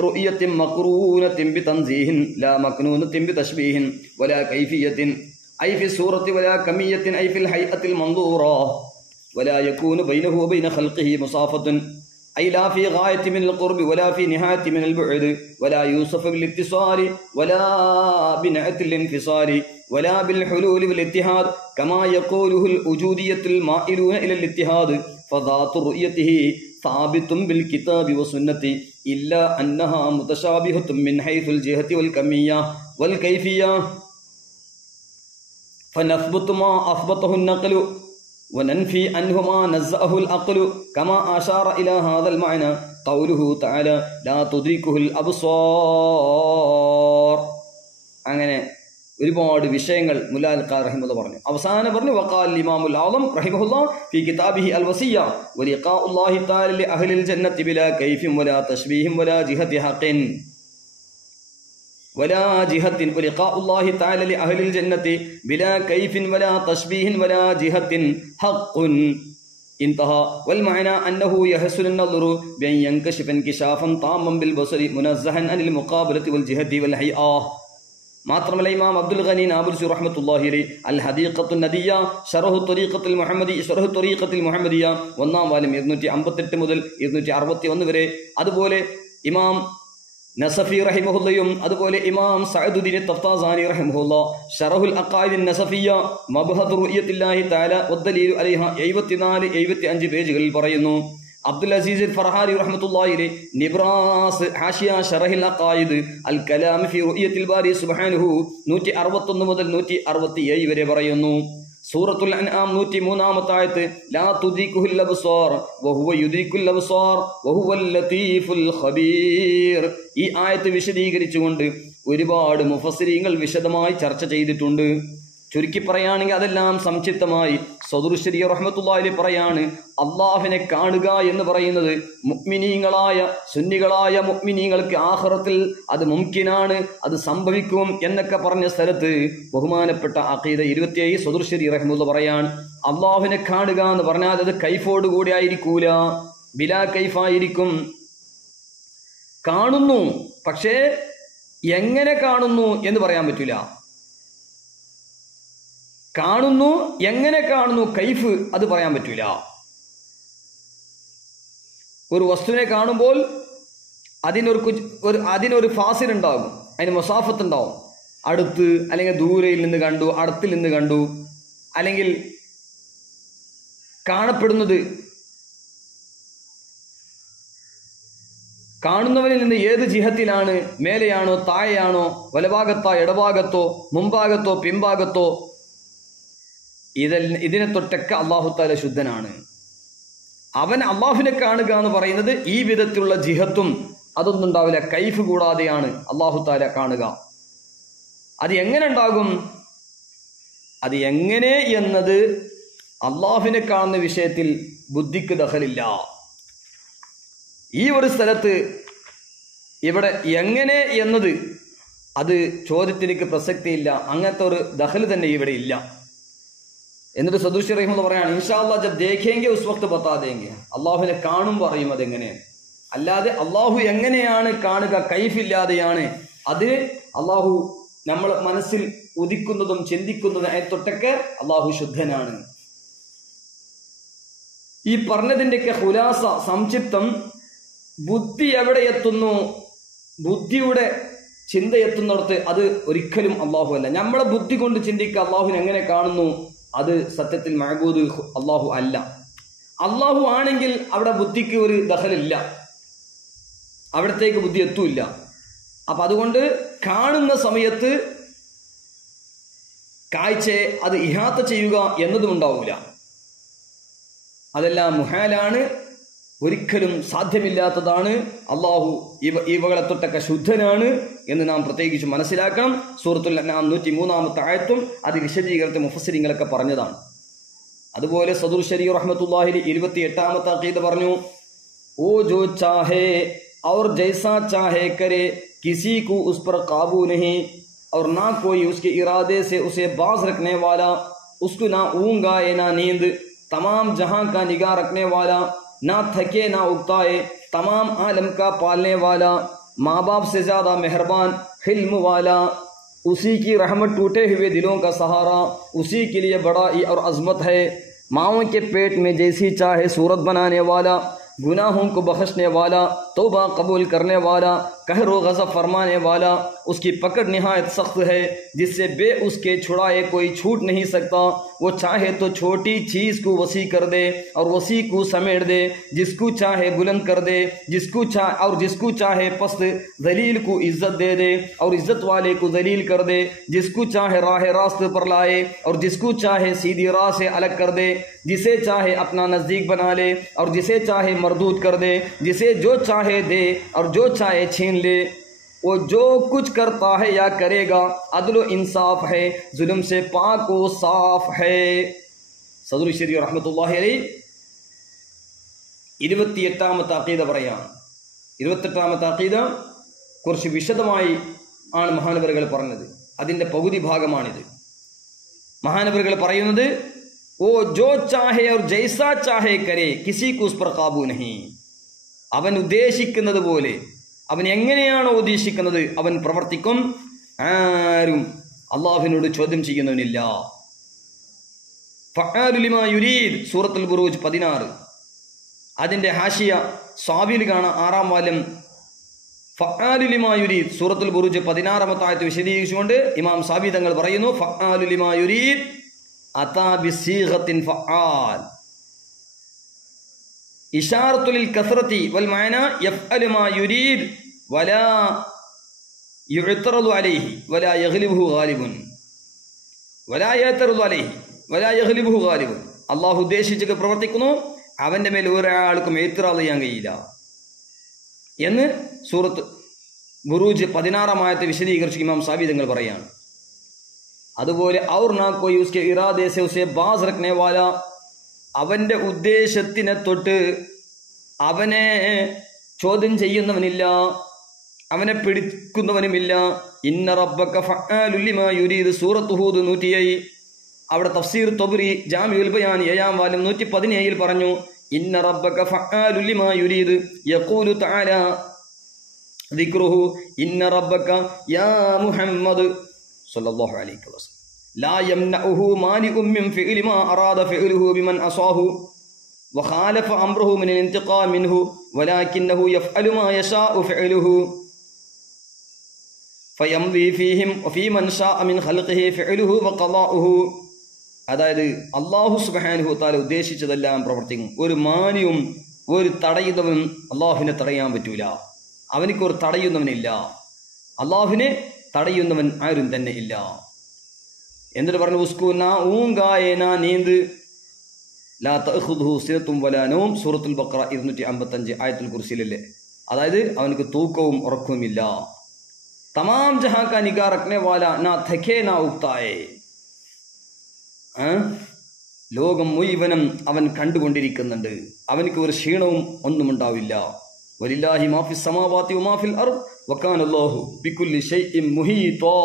റുഅയത്തിൻ മഖ്റൂനത്തിൻ ബിതൻസീഹിൻ ലാ മക്നൂനത്തിൻ ബിതശ്ബീഹിൻ വലാ കൈഫിയത്തിൻ ഐ ഫി സൂറത്തി വലാ കമിയത്തിൻ ഐ ഫിൽ ഹൈഅത്തിൽ മൻദൂറ വലാ യകൂനു ബൈനഹു വബൈന ഖൽഖിഹി മുസാഫത്തുൻ أي لا في غاية من القرب ولا في نهاية من البعد ولا يوصف بالاتصال ولا بنعت الانفصال ولا بالحلول والاتحاد كما يقوله الوجودية المائلون إلى الاتحاد فذات رؤيته ثابت بالكتاب والسنة إلا أنها متشابهة من حيث الجهة والكمية والكيفية فنثبت ما أثبته النقل وننفي عنه ما نزأه العقل كما أشار إلى هذا المعنى قوله تعالى لا تدركه الأبصار. അങ്ങനെ ഒരുപാട് വിഷയങ്ങൾ മുല്ല അൽ ഖാരി റഹിമഹുല്ലാഹ് പറഞ്ഞു. അവസാനം പറഞ്ഞു വഖാൽ ഇമാമുൽ ആദം റഹിമഹുല്ലാഹ് ഫീ കിതാബിഹി അൽ വസിയ്യ വലിഖാഉല്ലാഹി തആല ലി അഹ്ലിൽ ജന്നത്തി ബിലാ കൈഫിൻ വലാ തശ്ബീഹിൻ വലാ ജിഹതി ഹഖിൻ. ولا جهة ولقاء الله تعالى لأهل الجنة بلا كيف ولا تشبيه ولا جهة حق انتهى. والمعنى أنه يحسن النظر بأن ينكشف انكشافا تاما بالبصر منزها عن المقابلة والجهة والهيئة. മാത്രമല്ല ഇമാം അബ്ദുൽ ഗനി നാബുൽസി റഹ്മത്തുള്ളാഹി അലൈഹി അൽ ഹദീഖത്തുൻ നദിയ ശറഹു ത്വരീഖത്തുൽ മുഹമ്മദിയ 1-ാം വാല്യം 258 മുതൽ 261 വരെ, അതുപോലെ ഇമാം നസഫി റഹിമഹുല്ലയും അതുപോലെ ഇമാം സഅദുദ്ദീൻ തഫ്താസാനി റഹിമഹുല്ല ശറഹുൽ അഖായിദ് നസഫിയ മബ്ഹദ് റുയത്തില്ലാഹി തആല വദ്ദലീൽ അലൈഹ 74-75 പേജുകളിൽ പറയുന്നു. അബ്ദുൽ അസീസ് ഫർഹാരി റഹ്മത്തുള്ളാഹി അലൈഹി നിബ്രാസ് ഹാഷിയ ശറഹിൽ അഖായിദ് അൽ കലാം ഫി റുയത്തിൽ ബാരി സുബ്ഹാനഹു 161 മുതൽ 167 വരെ പറയുന്നു. സൂറത്തുൽ അൻആം 103-ാമത്തെ ആയത്ത് ലാ തുദ്രികുൽ അബ്സാർ വഹുവ യുദ്രികുൽ അബ്സാർ വഹുവൽ ലതീഫുൽ ഖബീർ. ഈ ആയത്ത് വിശദീകരിച്ചുകൊണ്ട് ഒരുപാട് മുഫസ്സിരീങ്ങൾ വിശദമായി ചർച്ച ചെയ്തിട്ടുണ്ട്. ചുരുക്കി പറയുകയാണെങ്കിൽ അതെല്ലാം സംക്ഷിപ്തമായി സദറുശ്ശേരി റഹ്മത്തുള്ളാഹി പറയാണ്, അള്ളാഹുവിനെ കാണുക എന്ന് പറയുന്നത് മുഅ്മിനീങ്ങളായ സുന്നികളായ മുഅ്മിനീങ്ങൾക്ക് ആഖിറത്തിൽ അത് മുംകിനാണ്, അത് സംഭവിക്കും എന്നൊക്കെ പറഞ്ഞ സ്ഥലത്ത് ബഹുമാനപ്പെട്ട അഖീദ 27 സദറുശ്ശേരി റഹ്മത്തുള്ളാഹി പറയാണ്, അള്ളാഹുവിനെ കാണുക എന്ന് പറഞ്ഞാൽ അത് കൈഫോട് കൂടി ആയിരിക്കൂല, ബിലാ കൈഫായിരിക്കും. കാണുന്നു, പക്ഷേ എങ്ങനെ കാണുന്നു എന്ന് പറയാൻ പറ്റൂല. കാണുന്നു, എങ്ങനെ കാണുന്നു, കൈഫ് അത് പറയാൻ പറ്റൂല. ഒരു വസ്തുവിനെ കാണുമ്പോൾ അതിനൊരു ഫാസിൽ ഉണ്ടാകും, അതിന് മസാഫത്ത് ഉണ്ടാവും. അടുത്ത് അല്ലെങ്കിൽ ദൂരയിൽ നിന്ന് കണ്ടു, അടുത്തിൽ നിന്ന് കണ്ടു, അല്ലെങ്കിൽ കാണപ്പെടുന്നത് കാണുന്നവനിൽ നിന്ന് ഏത് ജിഹത്തിലാണ്, മേലെയാണോ താഴെയാണോ, വലഭാഗത്തോ ഇടഭാഗത്തോ മുമ്പാകത്തോ പിൻഭാഗത്തോ, ഇതിനെ തൊട്ടൊക്കെ അല്ലാഹു തആല ശുദ്ധനാണ്. അവൻ അള്ളാഹുവിനെ കാണുക എന്ന് പറയുന്നത് ഈ വിധത്തിലുള്ള ജിഹത്തും അതൊന്നും ഉണ്ടാവില്ല, കൈഫ് കൂടാതെയാണ് അല്ലാഹു തആല കാണുക. അത് എങ്ങനെ ഉണ്ടാകും, അത് എങ്ങനെ എന്നത് അള്ളാഹുവിനെ കാണുന്ന വിഷയത്തിൽ ബുദ്ധിക്ക് ദഖലില്ല. ഈ ഒരു സ്ഥലത്ത് ഇവിടെ എങ്ങനെ എന്നത് അത് ചോദ്യത്തിലേക്ക് പ്രസക്തിയില്ല, അങ്ങനത്തെ ഒരു ദഖൽ തന്നെ ഇവിടെ ഇല്ല. എന്നിട്ട് സദൂഷി റഹിമഹുല്ലാഹ് പറയാണ്, ഇൻഷാ അല്ലാഹ് ജബ് ദേഖേംഗെ ഉസ് വഖ്ത് ബത്താ ദേംഗെ, അള്ളാഹുവിനെ കാണുമ്പോൾ അറിയും അതെങ്ങനെയാണ്. അല്ലാതെ അള്ളാഹു എങ്ങനെയാണ് കാണുക, കൈഫില്ലാതെയാണ്, അത് അള്ളാഹു നമ്മൾ മനസ്സിൽ ഉദിക്കുന്നതും ചിന്തിക്കുന്നതും തൊട്ടൊക്കെ അള്ളാഹു ശുദ്ധനാണ്. ഈ പറഞ്ഞതിൻ്റെയൊക്കെ ഖുലാസ സംക്ഷിപ്തം, ബുദ്ധി എവിടെ എത്തുന്നു, ബുദ്ധിയുടെ ചിന്ത എത്തുന്നിടത്ത് അത് ഒരിക്കലും അള്ളാഹു അല്ല. നമ്മളെ ബുദ്ധി കൊണ്ട് ചിന്തിക്കുക അള്ളാഹുവിനെ എങ്ങനെ കാണുന്നു, അത് സത്യത്തിൽ മഅബൂദ് അള്ളാഹു അല്ല. അള്ളാഹു ആണെങ്കിൽ അവിടെ ബുദ്ധിക്ക് ഒരു ദഖലില്ല, അവിടത്തേക്ക് ബുദ്ധി എത്തൂല്ല. അപ്പൊ അതുകൊണ്ട് കാണുന്ന സമയത്ത് കാഴ്ചയെ അത് ഇഹാത്ത ചെയ്യുക എന്നതും ഉണ്ടാവൂല. അതെല്ലാം മുഹാലാണ്, ഒരിക്കലും സാധ്യമില്ലാത്തതാണ്. അള്ളാഹു ഇവകളെ തൊട്ടൊക്കെ ശുദ്ധനാണ് എന്ന് നാം പ്രത്യേകിച്ച് മനസ്സിലാക്കണം. സൂറത്തുൽ അൻആം 103-ാമത്തെ ആയത്തും അത് വിശദീകരണത്തെ മുഫസ്സിരിങ്ങളൊക്കെ പറഞ്ഞതാണ്. അതുപോലെ സദറുശ്ശേരി റഹ്മത്തുള്ളാഹി 28-ാമത്തെ അഖീദ പറഞ്ഞു, ഓ ജോ ചാഹേ और जैसा चाहे करे किसी को उस पर काबू नहीं और ना कोई उसके इरादे से उसे बाज रखने वाला, उसको ना ऊँग आए ना नींद, तमाम जहां का निगाह रखने वाला, ना थके ना उगताए, तमाम आलम का पालने वाला, माँ बाप से ज्यादा मेहरबान, हिल्म वाला, उसी की रहमत टूटे हुए दिलों का सहारा, उसी के लिए बड़ाई और अजमत है, माओं के पेट में जैसी चाहे सूरत बनाने वाला, गुनाहों को बख्शने वाला, तौबा कबूल करने वाला, कहर व गज़ब फरमाने वाला, उसकी पकड़ निहायत सख्त है, जिससे बे उसके छुड़ाए कोई छूट नहीं सकता। वो चाहे तो छोटी चीज़ को वसी कर दे और वसी को समेट दे, जिसको चाहे बुलंद कर दे, जिसको चाहे पस्त जलील को इज्जत दे दे और इज्जत वाले को जलील कर दे, जिसको चाहे राह रास्ते पर लाए और जिसको चाहे सीधी राह से अलग कर दे, जिसे चाहे अपना नज़दीक बना ले और जिसे चाहे मरदूद कर दे, जिसे जो चाहे दे और जो चाहे छीन ले। वो जो कुछ करता है या करेगा अदल इंसाफ है, जुल्म से पाक व साफ है. സദറുശ്ശേരി റഹ്മത്തുള്ളാഹി അലൈഹി 28-ാമത്തെ അഖീദ പറയാം. 28-ാമത്തെ അഖീദ കുറച്ച് വിശദമായി ആണ് മഹാനവറുകൾ പറഞ്ഞത്. അതിൻ്റെ പകുതി ഭാഗമാണിത്. മഹാനവറുകൾ പറയുന്നത്, ഓ ജോ ചാഹേ ഔർ ജൈസാ ചാഹേ കരേ കിസി കു ഉസ് പർ കാബൂ നഹീ. അവൻ ഉദ്ദേശിക്കുന്നത് പോലെ, അവൻ എങ്ങനെയാണോ ഉദ്ദേശിക്കുന്നത് അവൻ പ്രവർത്തിക്കും. ആരും അള്ളാഹുവിനോട് ചോദ്യം ചെയ്യുന്നവനില്ല. ഫഅാലു ലിമാ യുരീദ് സൂറത്തുൽ ബുറൂജ് 16. അതിൻ്റെ ഹാഷിയ സാബിൽ കാണാം 6-ാം വാല്യം. ഫഅാലു ലിമാ യുരീദ് സൂറത്തുൽ ബുറൂജ് 16-ാമത്തെ ആയത്ത് വിശദീകരിച്ചുകൊണ്ട് ഇമാം സാബി തങ്ങൾ പറയുന്നു, ഫഅാലു ലിമാ യുരീദ് അതാ ബിസീഗത്തിൻ ഫഅാൽ ഇശാറത്തുൽ കസ്റതി വൽ മഅന യഫ്അലു മാ യുരീദ് വലാ യുഅ്തറദു അലൈഹി വലാ യഗ്ലിബുഹു ഗാലിബുൻ വലാ യഅ്തറദു അലൈഹി വലാ യഗ്ലിബുഹു ഗാലിബുൻ. അല്ലാഹു ഉദ്ദേശിച്ചത് പ്രവർത്തിക്കുന്നു, അവന്റെ മേൽ ഒരാൾക്കും എത്തിറാദ് ചെയ്യാൻ കഴിയില്ല എന്ന് സൂറത്ത് ബുറൂജ് 16-ാം ആയത്തെ വിശദീകരിച്ച് ഇമാം സാബി തങ്ങൾ പറയാണ്. അതുപോലെ ഔർ നാ കോയി ഉസ്കെ ഇറാദെ സെ ഉസെ ബാസ് റഖ്നെ വാല, അവന്റെ ഉദ്ദേശത്തിനെ തൊട്ട് അവനെ ചോദ്യം ചെയ്യുന്നവനില്ല, അവനെ പിടിക്കുന്നവനുമില്ല. ഇന്ന റബ്ബക ഫഅാലുൽ ലിമാ യുരീദ് സൂറത്ത് ഹൂദ് 107. അവിടെ തഫ്സീർ തൊബരി ജാമിഉൽ ബയാൻ 7-ാം വാല്യം 117 പറഞ്ഞു, ഇന്ന റബ്ബക ഫഅാലുൽ ലിമാ യുരീദ് യഖൂലു തആല ദിക്റുഹു ഇന്ന റബ്ബക യാ മുഹമ്മദ് സല്ലല്ലാഹു അലൈഹി വസല്ലം ലാ യംനഉഹു മാനിഉം മിൻ ഫിഅലി മാ അറാദ ഫിഅലുഹു ബിമൻ അസാഹു വഖാലഫ അംറുഹു മിൻ ഇൻതിഖാം മിൻഹു വലാകിന്നഹു യഫ്അലു മാ യശാഉ ഫിഅലുഹു ഫയംദി ഫീഹിം വഫീ മൻ ശാഅ മിൻ ഖൽഖിഹി ഫിഅലുഹു വഖളാഉഹു. അതായത് അല്ലാഹു സുബ്ഹാനഹു വതആല ഉദ്ദേശിച്ചതെല്ലാം പ്രവർത്തിക്കും. ഒരു മാനിയും ഒരു തടയുന്നവനും അല്ലാഹുവിനെ തടയാൻ പറ്റൂല. അവനിക്കൊരു തടയുന്നവനില്ല. അല്ലാഹുവിനെ തടയുന്നവൻ ആരും തന്നെ ഇല്ല. എന്നിട്ട് പറഞ്ഞു, ഉസ്കൂന ഊങ്കായേന നീന്ത് ലാ തഅഖുദുഹു സിനത്തും വലാ നൗം സൂറത്തുൽ ബഖറ 255 ആയത്തുൽ കുർസിയിലല്ലേ. അതായത് അവനക്ക് തൂക്കവും ഉറക്കവുമില്ല. തമാം ജഹാൻ കാ നിഗാ റഖ്നെ വാല നാ ഥകേ നാ ഉക്തായേ. ലോകം മുഴുവനും അവൻ കണ്ടുകൊണ്ടിരിക്കുന്നുണ്ട്, അവനക്ക് ഒരു ക്ഷീണവും ഒന്നും ഉണ്ടാവില്ല. വലില്ലാഹി മാഫിസ് സമാവാതി വമാഫിൽ അർദ് വകാനല്ലാഹു ബികുല്ലി ഷൈഇൻ മുഹീതാ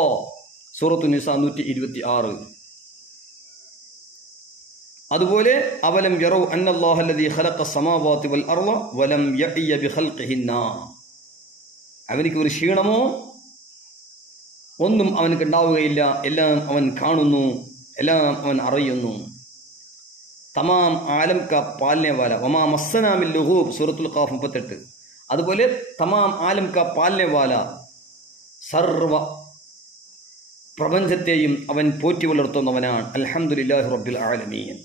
സൂറത്തു നിസാ 126. അതുപോലെ അവലം യറൗ അന്നല്ലാഹല്ലദീ ഖലഖ സമാവാതി വൽ അർദ വലം യഅയ ബിഖൽഖിഹിന്ന. അവനക്ക് ഒരു ക്ഷീണമോ ഒന്നും അവനക്ക് ഉണ്ടാവുകയില്ല. എല്ലാം അവൻ കാണുന്നു, എല്ലാം അവൻ അറിയുന്നു. തമാം ആലം ക പാലനെ വാല വമാ മസ്സനാ മിൻ ലുഗൂബ് സൂറത്തുൽ ഖാഫ് 38. അതുപോലെ തമാം ആലം ക പാലനെ വാല, സർവ പ്രപഞ്ചത്തെയും അവൻ പോറ്റി വളർത്തുന്നവനാണ്. അൽഹംദുലില്ലാഹി റബ്ബിൽ ആലമീൻ.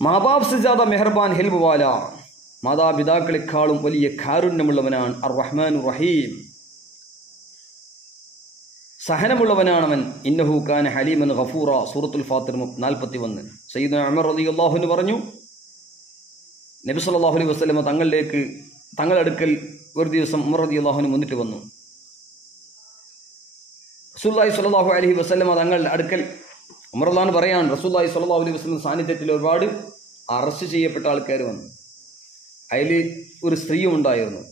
മാബാബ് സെ ജ്യാദ മെഹർബാൻ ഹിൽമ് വാല, മാതാപിതാക്കളെക്കാളും വലിയ കാരുണ്യമുള്ളവനാണ്. അർ റഹ്മാനുർ റഹീം, സഹനമുള്ളവനാണവൻ. ഇന്നഹു കാന ഹലീമൻ ഗഫൂറ സൂറത്തുൽ ഫാത്തിർ 41. സയ്യിദുനാ ഉമർ റളിയല്ലാഹു അൻഹു പറഞ്ഞു, നബി സല്ലല്ലാഹു അലൈഹി വസല്ലം തങ്ങളുടെ അടുക്കൽ ഒരു ദിവസം ഉമർ റളിയല്ലാഹു അൻഹു മുന്നിട്ട് വന്നു. റസൂലുള്ളാഹി സ്വല്ലല്ലാഹു അലൈഹി വസല്ലം തങ്ങളുടെ അടുക്കൽ ഉമർ റളിയല്ലാഹു അൻഹു പറയാണ്, റസൂലുള്ളാഹി സ്വല്ലല്ലാഹു അലൈഹി വസല്ലം സാന്നിധ്യത്തിൽ ഒരുപാട് അറസ്റ്റ് ചെയ്യപ്പെട്ട ആൾക്കാർ വന്നു. അതിൽ ഒരു സ്ത്രീയും ഉണ്ടായിരുന്നു.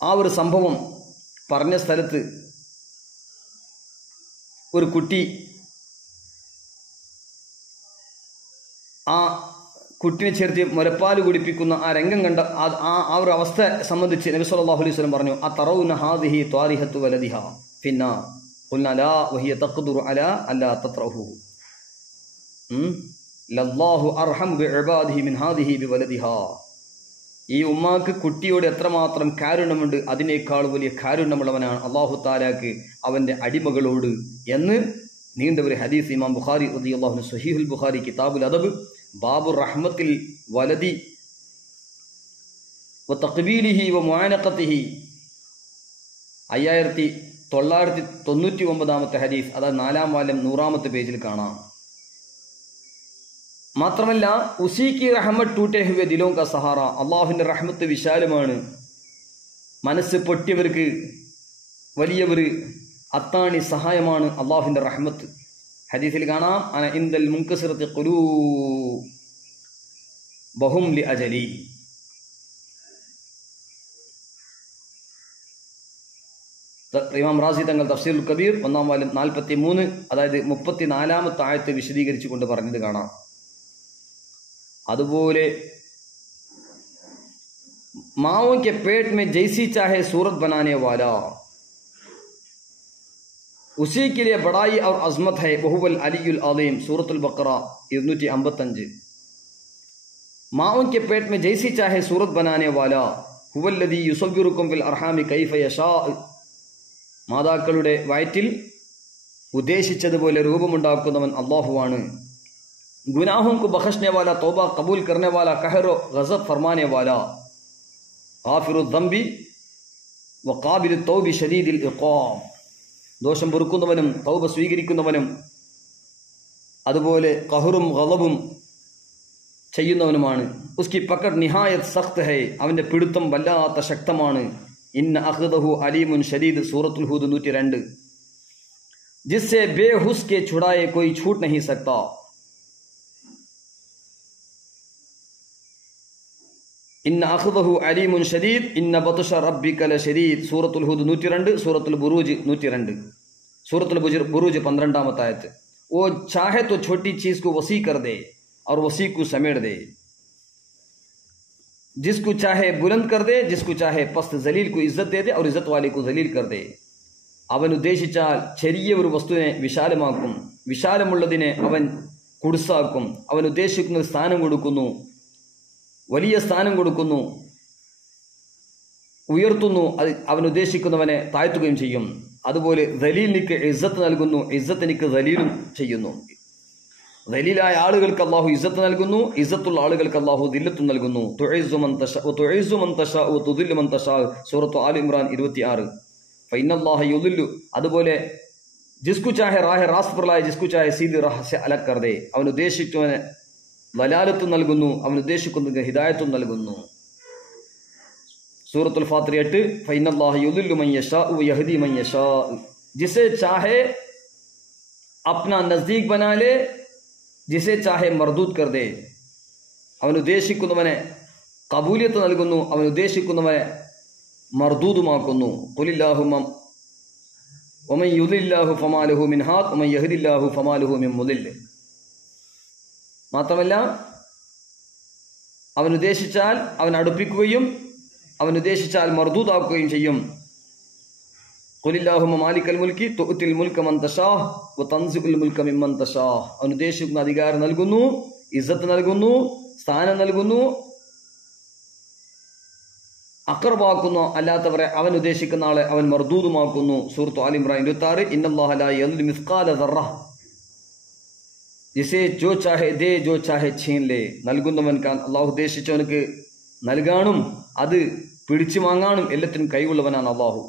ആ ഒരു സംഭവം പറഞ്ഞ സ്ഥലത്ത് ഒരു കുട്ടി, ആ കുട്ടിനെ ചേർത്ത് മുലപ്പാൽ കുടിപ്പിക്കുന്ന ആ രംഗം കണ്ട ആ ഒരു അവസ്ഥ സംബന്ധിച്ച് നബി സല്ലല്ലാഹു അലൈഹി വസല്ലം പറഞ്ഞു, അതറൗന ഹാദിഹി ത്വാരിഹത്തു വലദിഹാ ഫിന്നാർ ഖുൽനാ ലാ വഹിയ തഖ്ദുറു അലാ അല്ലാ തത്രഹു ലല്ലാഹു അർഹം ബിഇബാദിഹി മിൻ ഹാദിഹി ബിവലദിഹാ. ഈ ഉമ്മാക്ക് കുട്ടിയോട് എത്രമാത്രം കാരുണ്യമുണ്ട്, അതിനേക്കാൾ വലിയ കാരുണ്യമുള്ളവനാണ് അല്ലാഹു തആലാക്ക് അവന്റെ അടിമകളോട് എന്ന് നീണ്ട ഒരു ഹദീസ് ഇമാം ബുഖാരി റളിയല്ലാഹു അൻഹു സ്വഹീഹുൽ ബുഖാരി കിതാബുൽ അദബ് ബാബു റഹ്മത്തിൽ വലദി വ തഖ്ബീലിഹി വ മുആനഖതിഹി 5999 ഹദീസ്, അതായത് 4-ാം വാല്യം 100-ാമത്തെ പേജിൽ കാണാം. മാത്രമല്ല ഉസീക്കി റഹ്മത്ത് ടൂटे हुए दिलों का सहारा, അള്ളാഹുവിന്റെ റഹ്മത്ത് വിശാലമാണ്. മനസ്സ് പൊട്ടിയവർക്ക് വലിയ ഒരു അത്താണി സഹായമാണ് അള്ളാഹുവിന്റെ റഹ്മത്ത്. ഹദീസിൽ കാണാം, അന ഇൻദൽ മുൻകസിറത്തി ഖുലൂബഹും ലിഅജലി. ഇമാം റാസി തങ്ങൾ തഫ്സീറുൽ കബീർ 1-ാം വാല്യം 43, അതായത് 34-ാമത്തെ ആയത്ത് വിശദീകരിച്ചു കൊണ്ട് പറഞ്ഞത് കാണാം. അതുപോലെ माओं के पेट में जैसी चाहे सूरत बनाने वाला उसी के लिए बड़ाई और अजमत है बहुवल अलीयुल अलीम. सूरतुल बकरा 255. माओं के पेट में जैसी चाहे सूरत बनाने वाला हुवल्लदी युसव्विरुकुम फिल अरहामि कैफ यशा. മാതാക്കളുടെ വയറ്റിൽ ഉദ്ദേശിച്ചതുപോലെ രൂപമുണ്ടാക്കുന്നവൻ അല്ലാഹുവാണ്. ഗുനാഹോं को बख्शने वाला, तौबा कबूल करने वाला, कहर और गज़ब फरमाने वाला, ഗാഫിറു ദംബി വഖാബിലു തൗബി ശദീദിൽ ഇഖാം. ദോഷം പൊറുക്കുന്നവനും തൗബ സ്വീകരിക്കുന്നവനും അതുപോലെ ഖഹറും ഗളബും ചെയ്യുന്നവനുമാണ്. ഉസ്കി പക്കഡ് നിഹായത്ത് സഖ്ത് ഹൈ, അവന്റെ പിടുത്തം വല്ലാത്ത ശക്തമാണ്. ഇന്ന അഖ്ദഹു അലീമുൻ ശദീദ്. സൂറത്തുൽ ഹൂദ് 102. ജിസ്സെ ബേഹുസ് के छुड़ाए कोई छूट नहीं सकता. ഇന്ന അഖ്ദഹു അലീമുൻ ശദീദ് ഇന്ന ബത്ഷ റബ്ബിക ലശദീദ്. സൂറത്തുൽ ഹൂദ് 102, സൂറത്തുൽ ബുറൂജ് 102, सूरतुल बुरूज 12ാമത്തെ ആയത്ത്. वो चाहे तो छोटी चीज को वसी कर दे और वसी को समेट दे, जिसको चाहे बुलंद कर दे, जिसको चाहे पस्त जलील को इज्जत दे दे और इज्जत वाले को जलील कर दे. അവൻ ഉദ്ദേശിച്ചാൽ ചെറിയ ഒരു വസ്തുവിനെ വിശാലമാക്കും, വിശാലമുള്ളതിനെ അവൻ കുടുസാക്കും. അവൻ ഉദ്ദേശിക്കുന്ന സ്ഥാനം കൊടുക്കുന്നു, വലിയ സ്ഥാനം കൊടുക്കുന്നു, ഉയർത്തുന്നു. അവൻ ഉദ്ദേശിക്കുന്നവനെ താഴ്ത്തുകയും ചെയ്യും. അതുപോലെ ദലീലിനിക്ക് ഇസ്സത്ത് നൽകുന്നു, ഇസ്സത്ത് എനിക്ക് ദലീലും ചെയ്യുന്നു. ദലീലായ ആളുകൾക്ക് അല്ലാഹു ഇസ്സത്ത് നൽകുന്നു, ഇസ്സത്തുള്ള ആളുകൾക്ക് അല്ലാഹു ദില്ലത്തും നൽകുന്നു. തുഇസ്സു മൻ തശാ വതുഇസ്സു മൻ തശാ വതുദില്ലു മൻ തശാ. സൂറത്ത് ആൽ ഇംറാൻ 26. ഫഇന്നല്ലാഹ യുദില്ലു. അതുപോലെ ജിസ്കു ചാഹെ റാഹെ റാസ് पर लाए, जिसको चाहे सीधी राह से अलग कर दे. അവൻ ഉദ്ദേശിക്കുന്നവനെ ദലാലത്തും നൽകുന്നു, അവൻ ഉദ്ദേശിക്കുന്നതിന് ഹിദായത്തും നൽകുന്നു. सूरतुल फातिर 8. फइनल्लाह युदिल्लु मन यशा व यहदी मन यशा. जिसे चाहे अपना नजदीक बना ले, जिसे चाहे मरदूद कर दे. അവൻ ഉദ്ദേശിക്കുന്നവനെ കബൂലിയത്ത് നൽകുന്നു, അവൻ ഉദ്ദേശിക്കുന്നവനെ മർദൂദുമാക്കുന്നു. ഖുലില്ലാഹുമ്മ വമൻ യുദില്ലാഹു ഫമാ ലഹു മിൻ ഹാദ് വമൻ യഹ്ദില്ലാഹു ഫമാ ലഹു മിൻ മുദിൽ. മാത്രമല്ല അവൻ ഉദ്ദേശിച്ചാൽ അവൻ അടുപ്പിക്കുകയും അവൻ ഉദ്ദേശിച്ചാൽ മർദൂദാക്കുകയും ചെയ്യും. ഖുലില്ലാഹുമ്മ മാലിക്കൽ മുൽക്കി തുഅ്തിൽ മുൽക മൻ തശാഹ് വ തൻസിഉൽ മുൽക മിമ്മൻ തശാഹ്. അവൻ ഉദ്ദേശിക്കുന്ന അധികാരം നൽകുന്നു, ഇസ്സത്ത് നൽകുന്നു, സ്ഥാനം നൽകുന്നു, അഖർബാക്കുന്നു. അല്ലാത്തവരെ അവൻ ഉദ്ദേശിക്കുന്ന ആളെ അവൻ മർദൂദുമാക്കുന്നു. സൂറത്ത് ആൽ ഇംറാൻ 26. ഇന്നല്ലാഹ ലാ യദ്ലിമു മിസ്ഖാല ദർറ ജിസേ ജോ ചാഹെ ദേ ജോ ചാഹെ ഛീൻ ലേ. നൽകുന്നവൻ അല്ലാഹു ഉദ്ദേശിച്ചവനക്ക് നൽകാനും അത് പിടിച്ചു വാങ്ങാനും എല്ലാത്തിനും കൈവുള്ളവനാണ് അല്ലാഹു.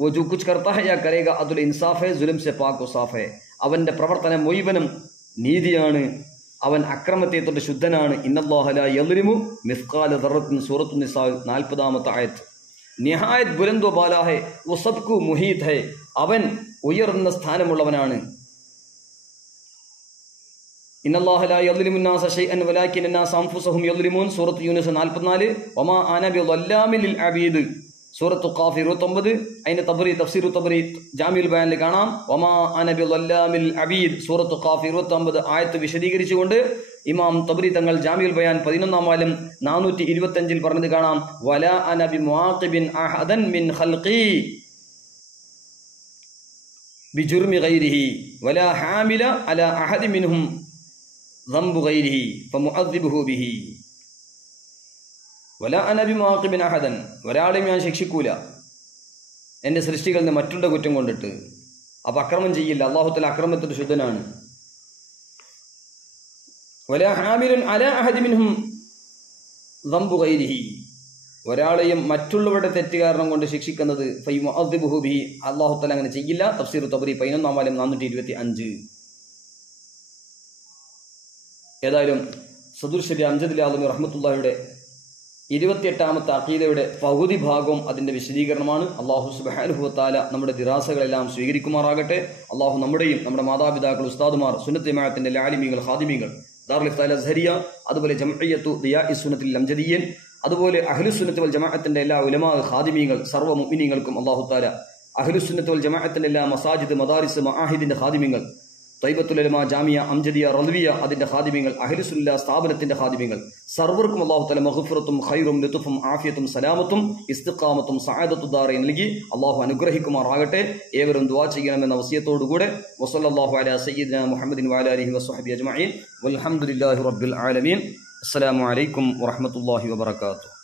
वो जो कुछ करता है या करेगा अदुल इंसाफ है, जुल्म से पाक व साफ है. അവന്റെ പ്രവർത്തനം മുഴുവനും നീതിയാണ്, അവൻ അക്രമത്തെ തൊട്ട് ശുദ്ധനാണ്. ഇന്നല്ലാഹ ലാ യദ്ലിമു മിസ്ഖാല ദർറത്തിൻ. സൂറത്തു നിസാ 40ാമത്തെ ആയത്ത്. നിഹായത്ത് ബുലന്ദ് വ ബാലാ ഹൈ വ സബ്കു മുഹീത് ഹൈ. അവൻ ഉയർന്ന സ്ഥാനമുള്ളവനാണ്. ഇന്നല്ലാഹ ലാ യദ്ലിമു നാസ ശൈഅൻ വലാകിൻ അന്നാസ അൻഫുസഹും യദ്ലിമൂൻ. സൂറത്ത് യൂനുസ് 44. വമാ അന ബിളല്ലാമിൽ ലിൽ അബീദ്. സൂറത്ത് ഖാഫ് 29. അതിന്റെ തബ്രി തഫ്സീർ തബ്രി ജാമിഉൽ ബയാനിൽ കാണാം. വമാ അന ബിളല്ലാമിൽ അബീദ്. സൂറത്ത് ഖാഫ് 29 ആയത്ത് വിശദീകരിച്ചുകൊണ്ട് ഇമാം തബ്രി തങ്ങൾ ജാമിഉൽ ബയാൻ 11ാം വാല്യം 425 പറഞ്ഞത് കാണാം. വലാ അന ബിമുആഖിബിൻ അഹദൻ മിൻ ഖൽഖി ബിജുർമി ഗൈരിഹി വലാ ഹാമില അലാ അഹദി മിൻഹും ذنب غيره فمعذبه به ولا انا بمعاقب احدا. ഒരാളെയും ഞാൻ ശിക്ഷിക്കൂല എന്റെ സൃഷ്ടികളിൽ നിന്ന് മറ്റുള്ള കുറ്റം കൊണ്ടിട്ട്. അപ്പൊ അക്രമം ചെയ്യില്ല. അല്ലാഹു തആല അക്രമത്തിൽ ശുദ്ധനാണ്. ولا حامل على احد منهم ذنب غيره. ഒരാളെയും മറ്റുള്ളവരുടെ തെറ്റ് കാരണം കൊണ്ട് ശിക്ഷിക്കുന്നത് ഫയുഅദ്ദിബുഹു ബിഹി. അല്ലാഹു തആല അങ്ങനെ ചെയ്യില്ല. തഫ്സീർ തബ്രി 11ാം വാല്യം 425. ഏതായാലും സദുർ ശബി അംജദ് ആലമി റഹ്മത്തുള്ളാഹിയുടെ 28ാമത്തെ അഖീദയുടെ പകുതി ഭാഗവും അതിന്റെ വിശദീകരണമാണ്. അല്ലാഹു സുബ്ഹാനഹു വ തആല നമ്മുടെ ദിറാസകളെല്ലാം സ്വീകരിക്കുമാറാകട്ടെ. അല്ലാഹു നമ്മുടെയും നമ്മുടെ മാതാപിതാക്കൾ, ഉസ്താദുമാർ, സുന്നത്ത് ജമാഅത്തിന്റെ ആലിമീങ്ങൾ, ഖാദിമീങ്ങൾ, ദാറുൽ ഇഫ്താൽ അസ്ഹരിയ, അതുപോലെ ജംഇയ്യത്തു ദിയാഇസ് സുന്നത്തുൽ അംജദിയ്യൻ, അതുപോലെ അഹ്ലുസ് സുന്നത്ത് വൽ ജമാഅത്തിന്റെ എല്ലാ ഉലമാ, ഖാദിമീങ്ങൾ, സർവ്വ മുഅ്മിനീങ്ങൾക്കും അല്ലാഹു തആല അഹ്ലുസുന്നത്ത് വൽ ജമാഅത്തിന്റെ എല്ലാ മസാജിദ്, മദാരിസ്, മആഹിദിന്റെ ഖാദിമിങ്ങൾ, തൈബത്തുൽ ഉലമ, ജാമിയ, അംജദിയ, റദ്വിയ അതിന്റെ ഖാദിമിങ്ങൾ, അഹ്ലുസുന്നah സ്ഥാപനത്തിന്റെ ഖാദിമിങ്ങൾ സർവർക്കും അല്ലാഹു തആല മഗ്ഫിറത്തും ഖൈറും ലതുഫും ആഫിയത്തും സലാമത്തും ഇസ്തിഖാമത്തും സഅദത്തുദ് ദാറൈൻ നൽകി അല്ലാഹു അനുഗ്രഹിക്കുമാറാകട്ടെ. ഏവരും ദുആ ചെയ്യണമെന്ന വസിയത്തോടുകൂടെ വസല്ലല്ലാഹു അലാ സയ്യിദിനാ മുഹമ്മദിൻ വഅലാ ആലിഹി വസ്വഹ്ബിഹി അജ്മഈൻ വൽഹംദുലില്ലാഹി റബ്ബിൽ ആലമീൻ. അസ്സലാമു അലൈക്കും വറഹ്മത്തുള്ളാഹി വബറകാതുഹു.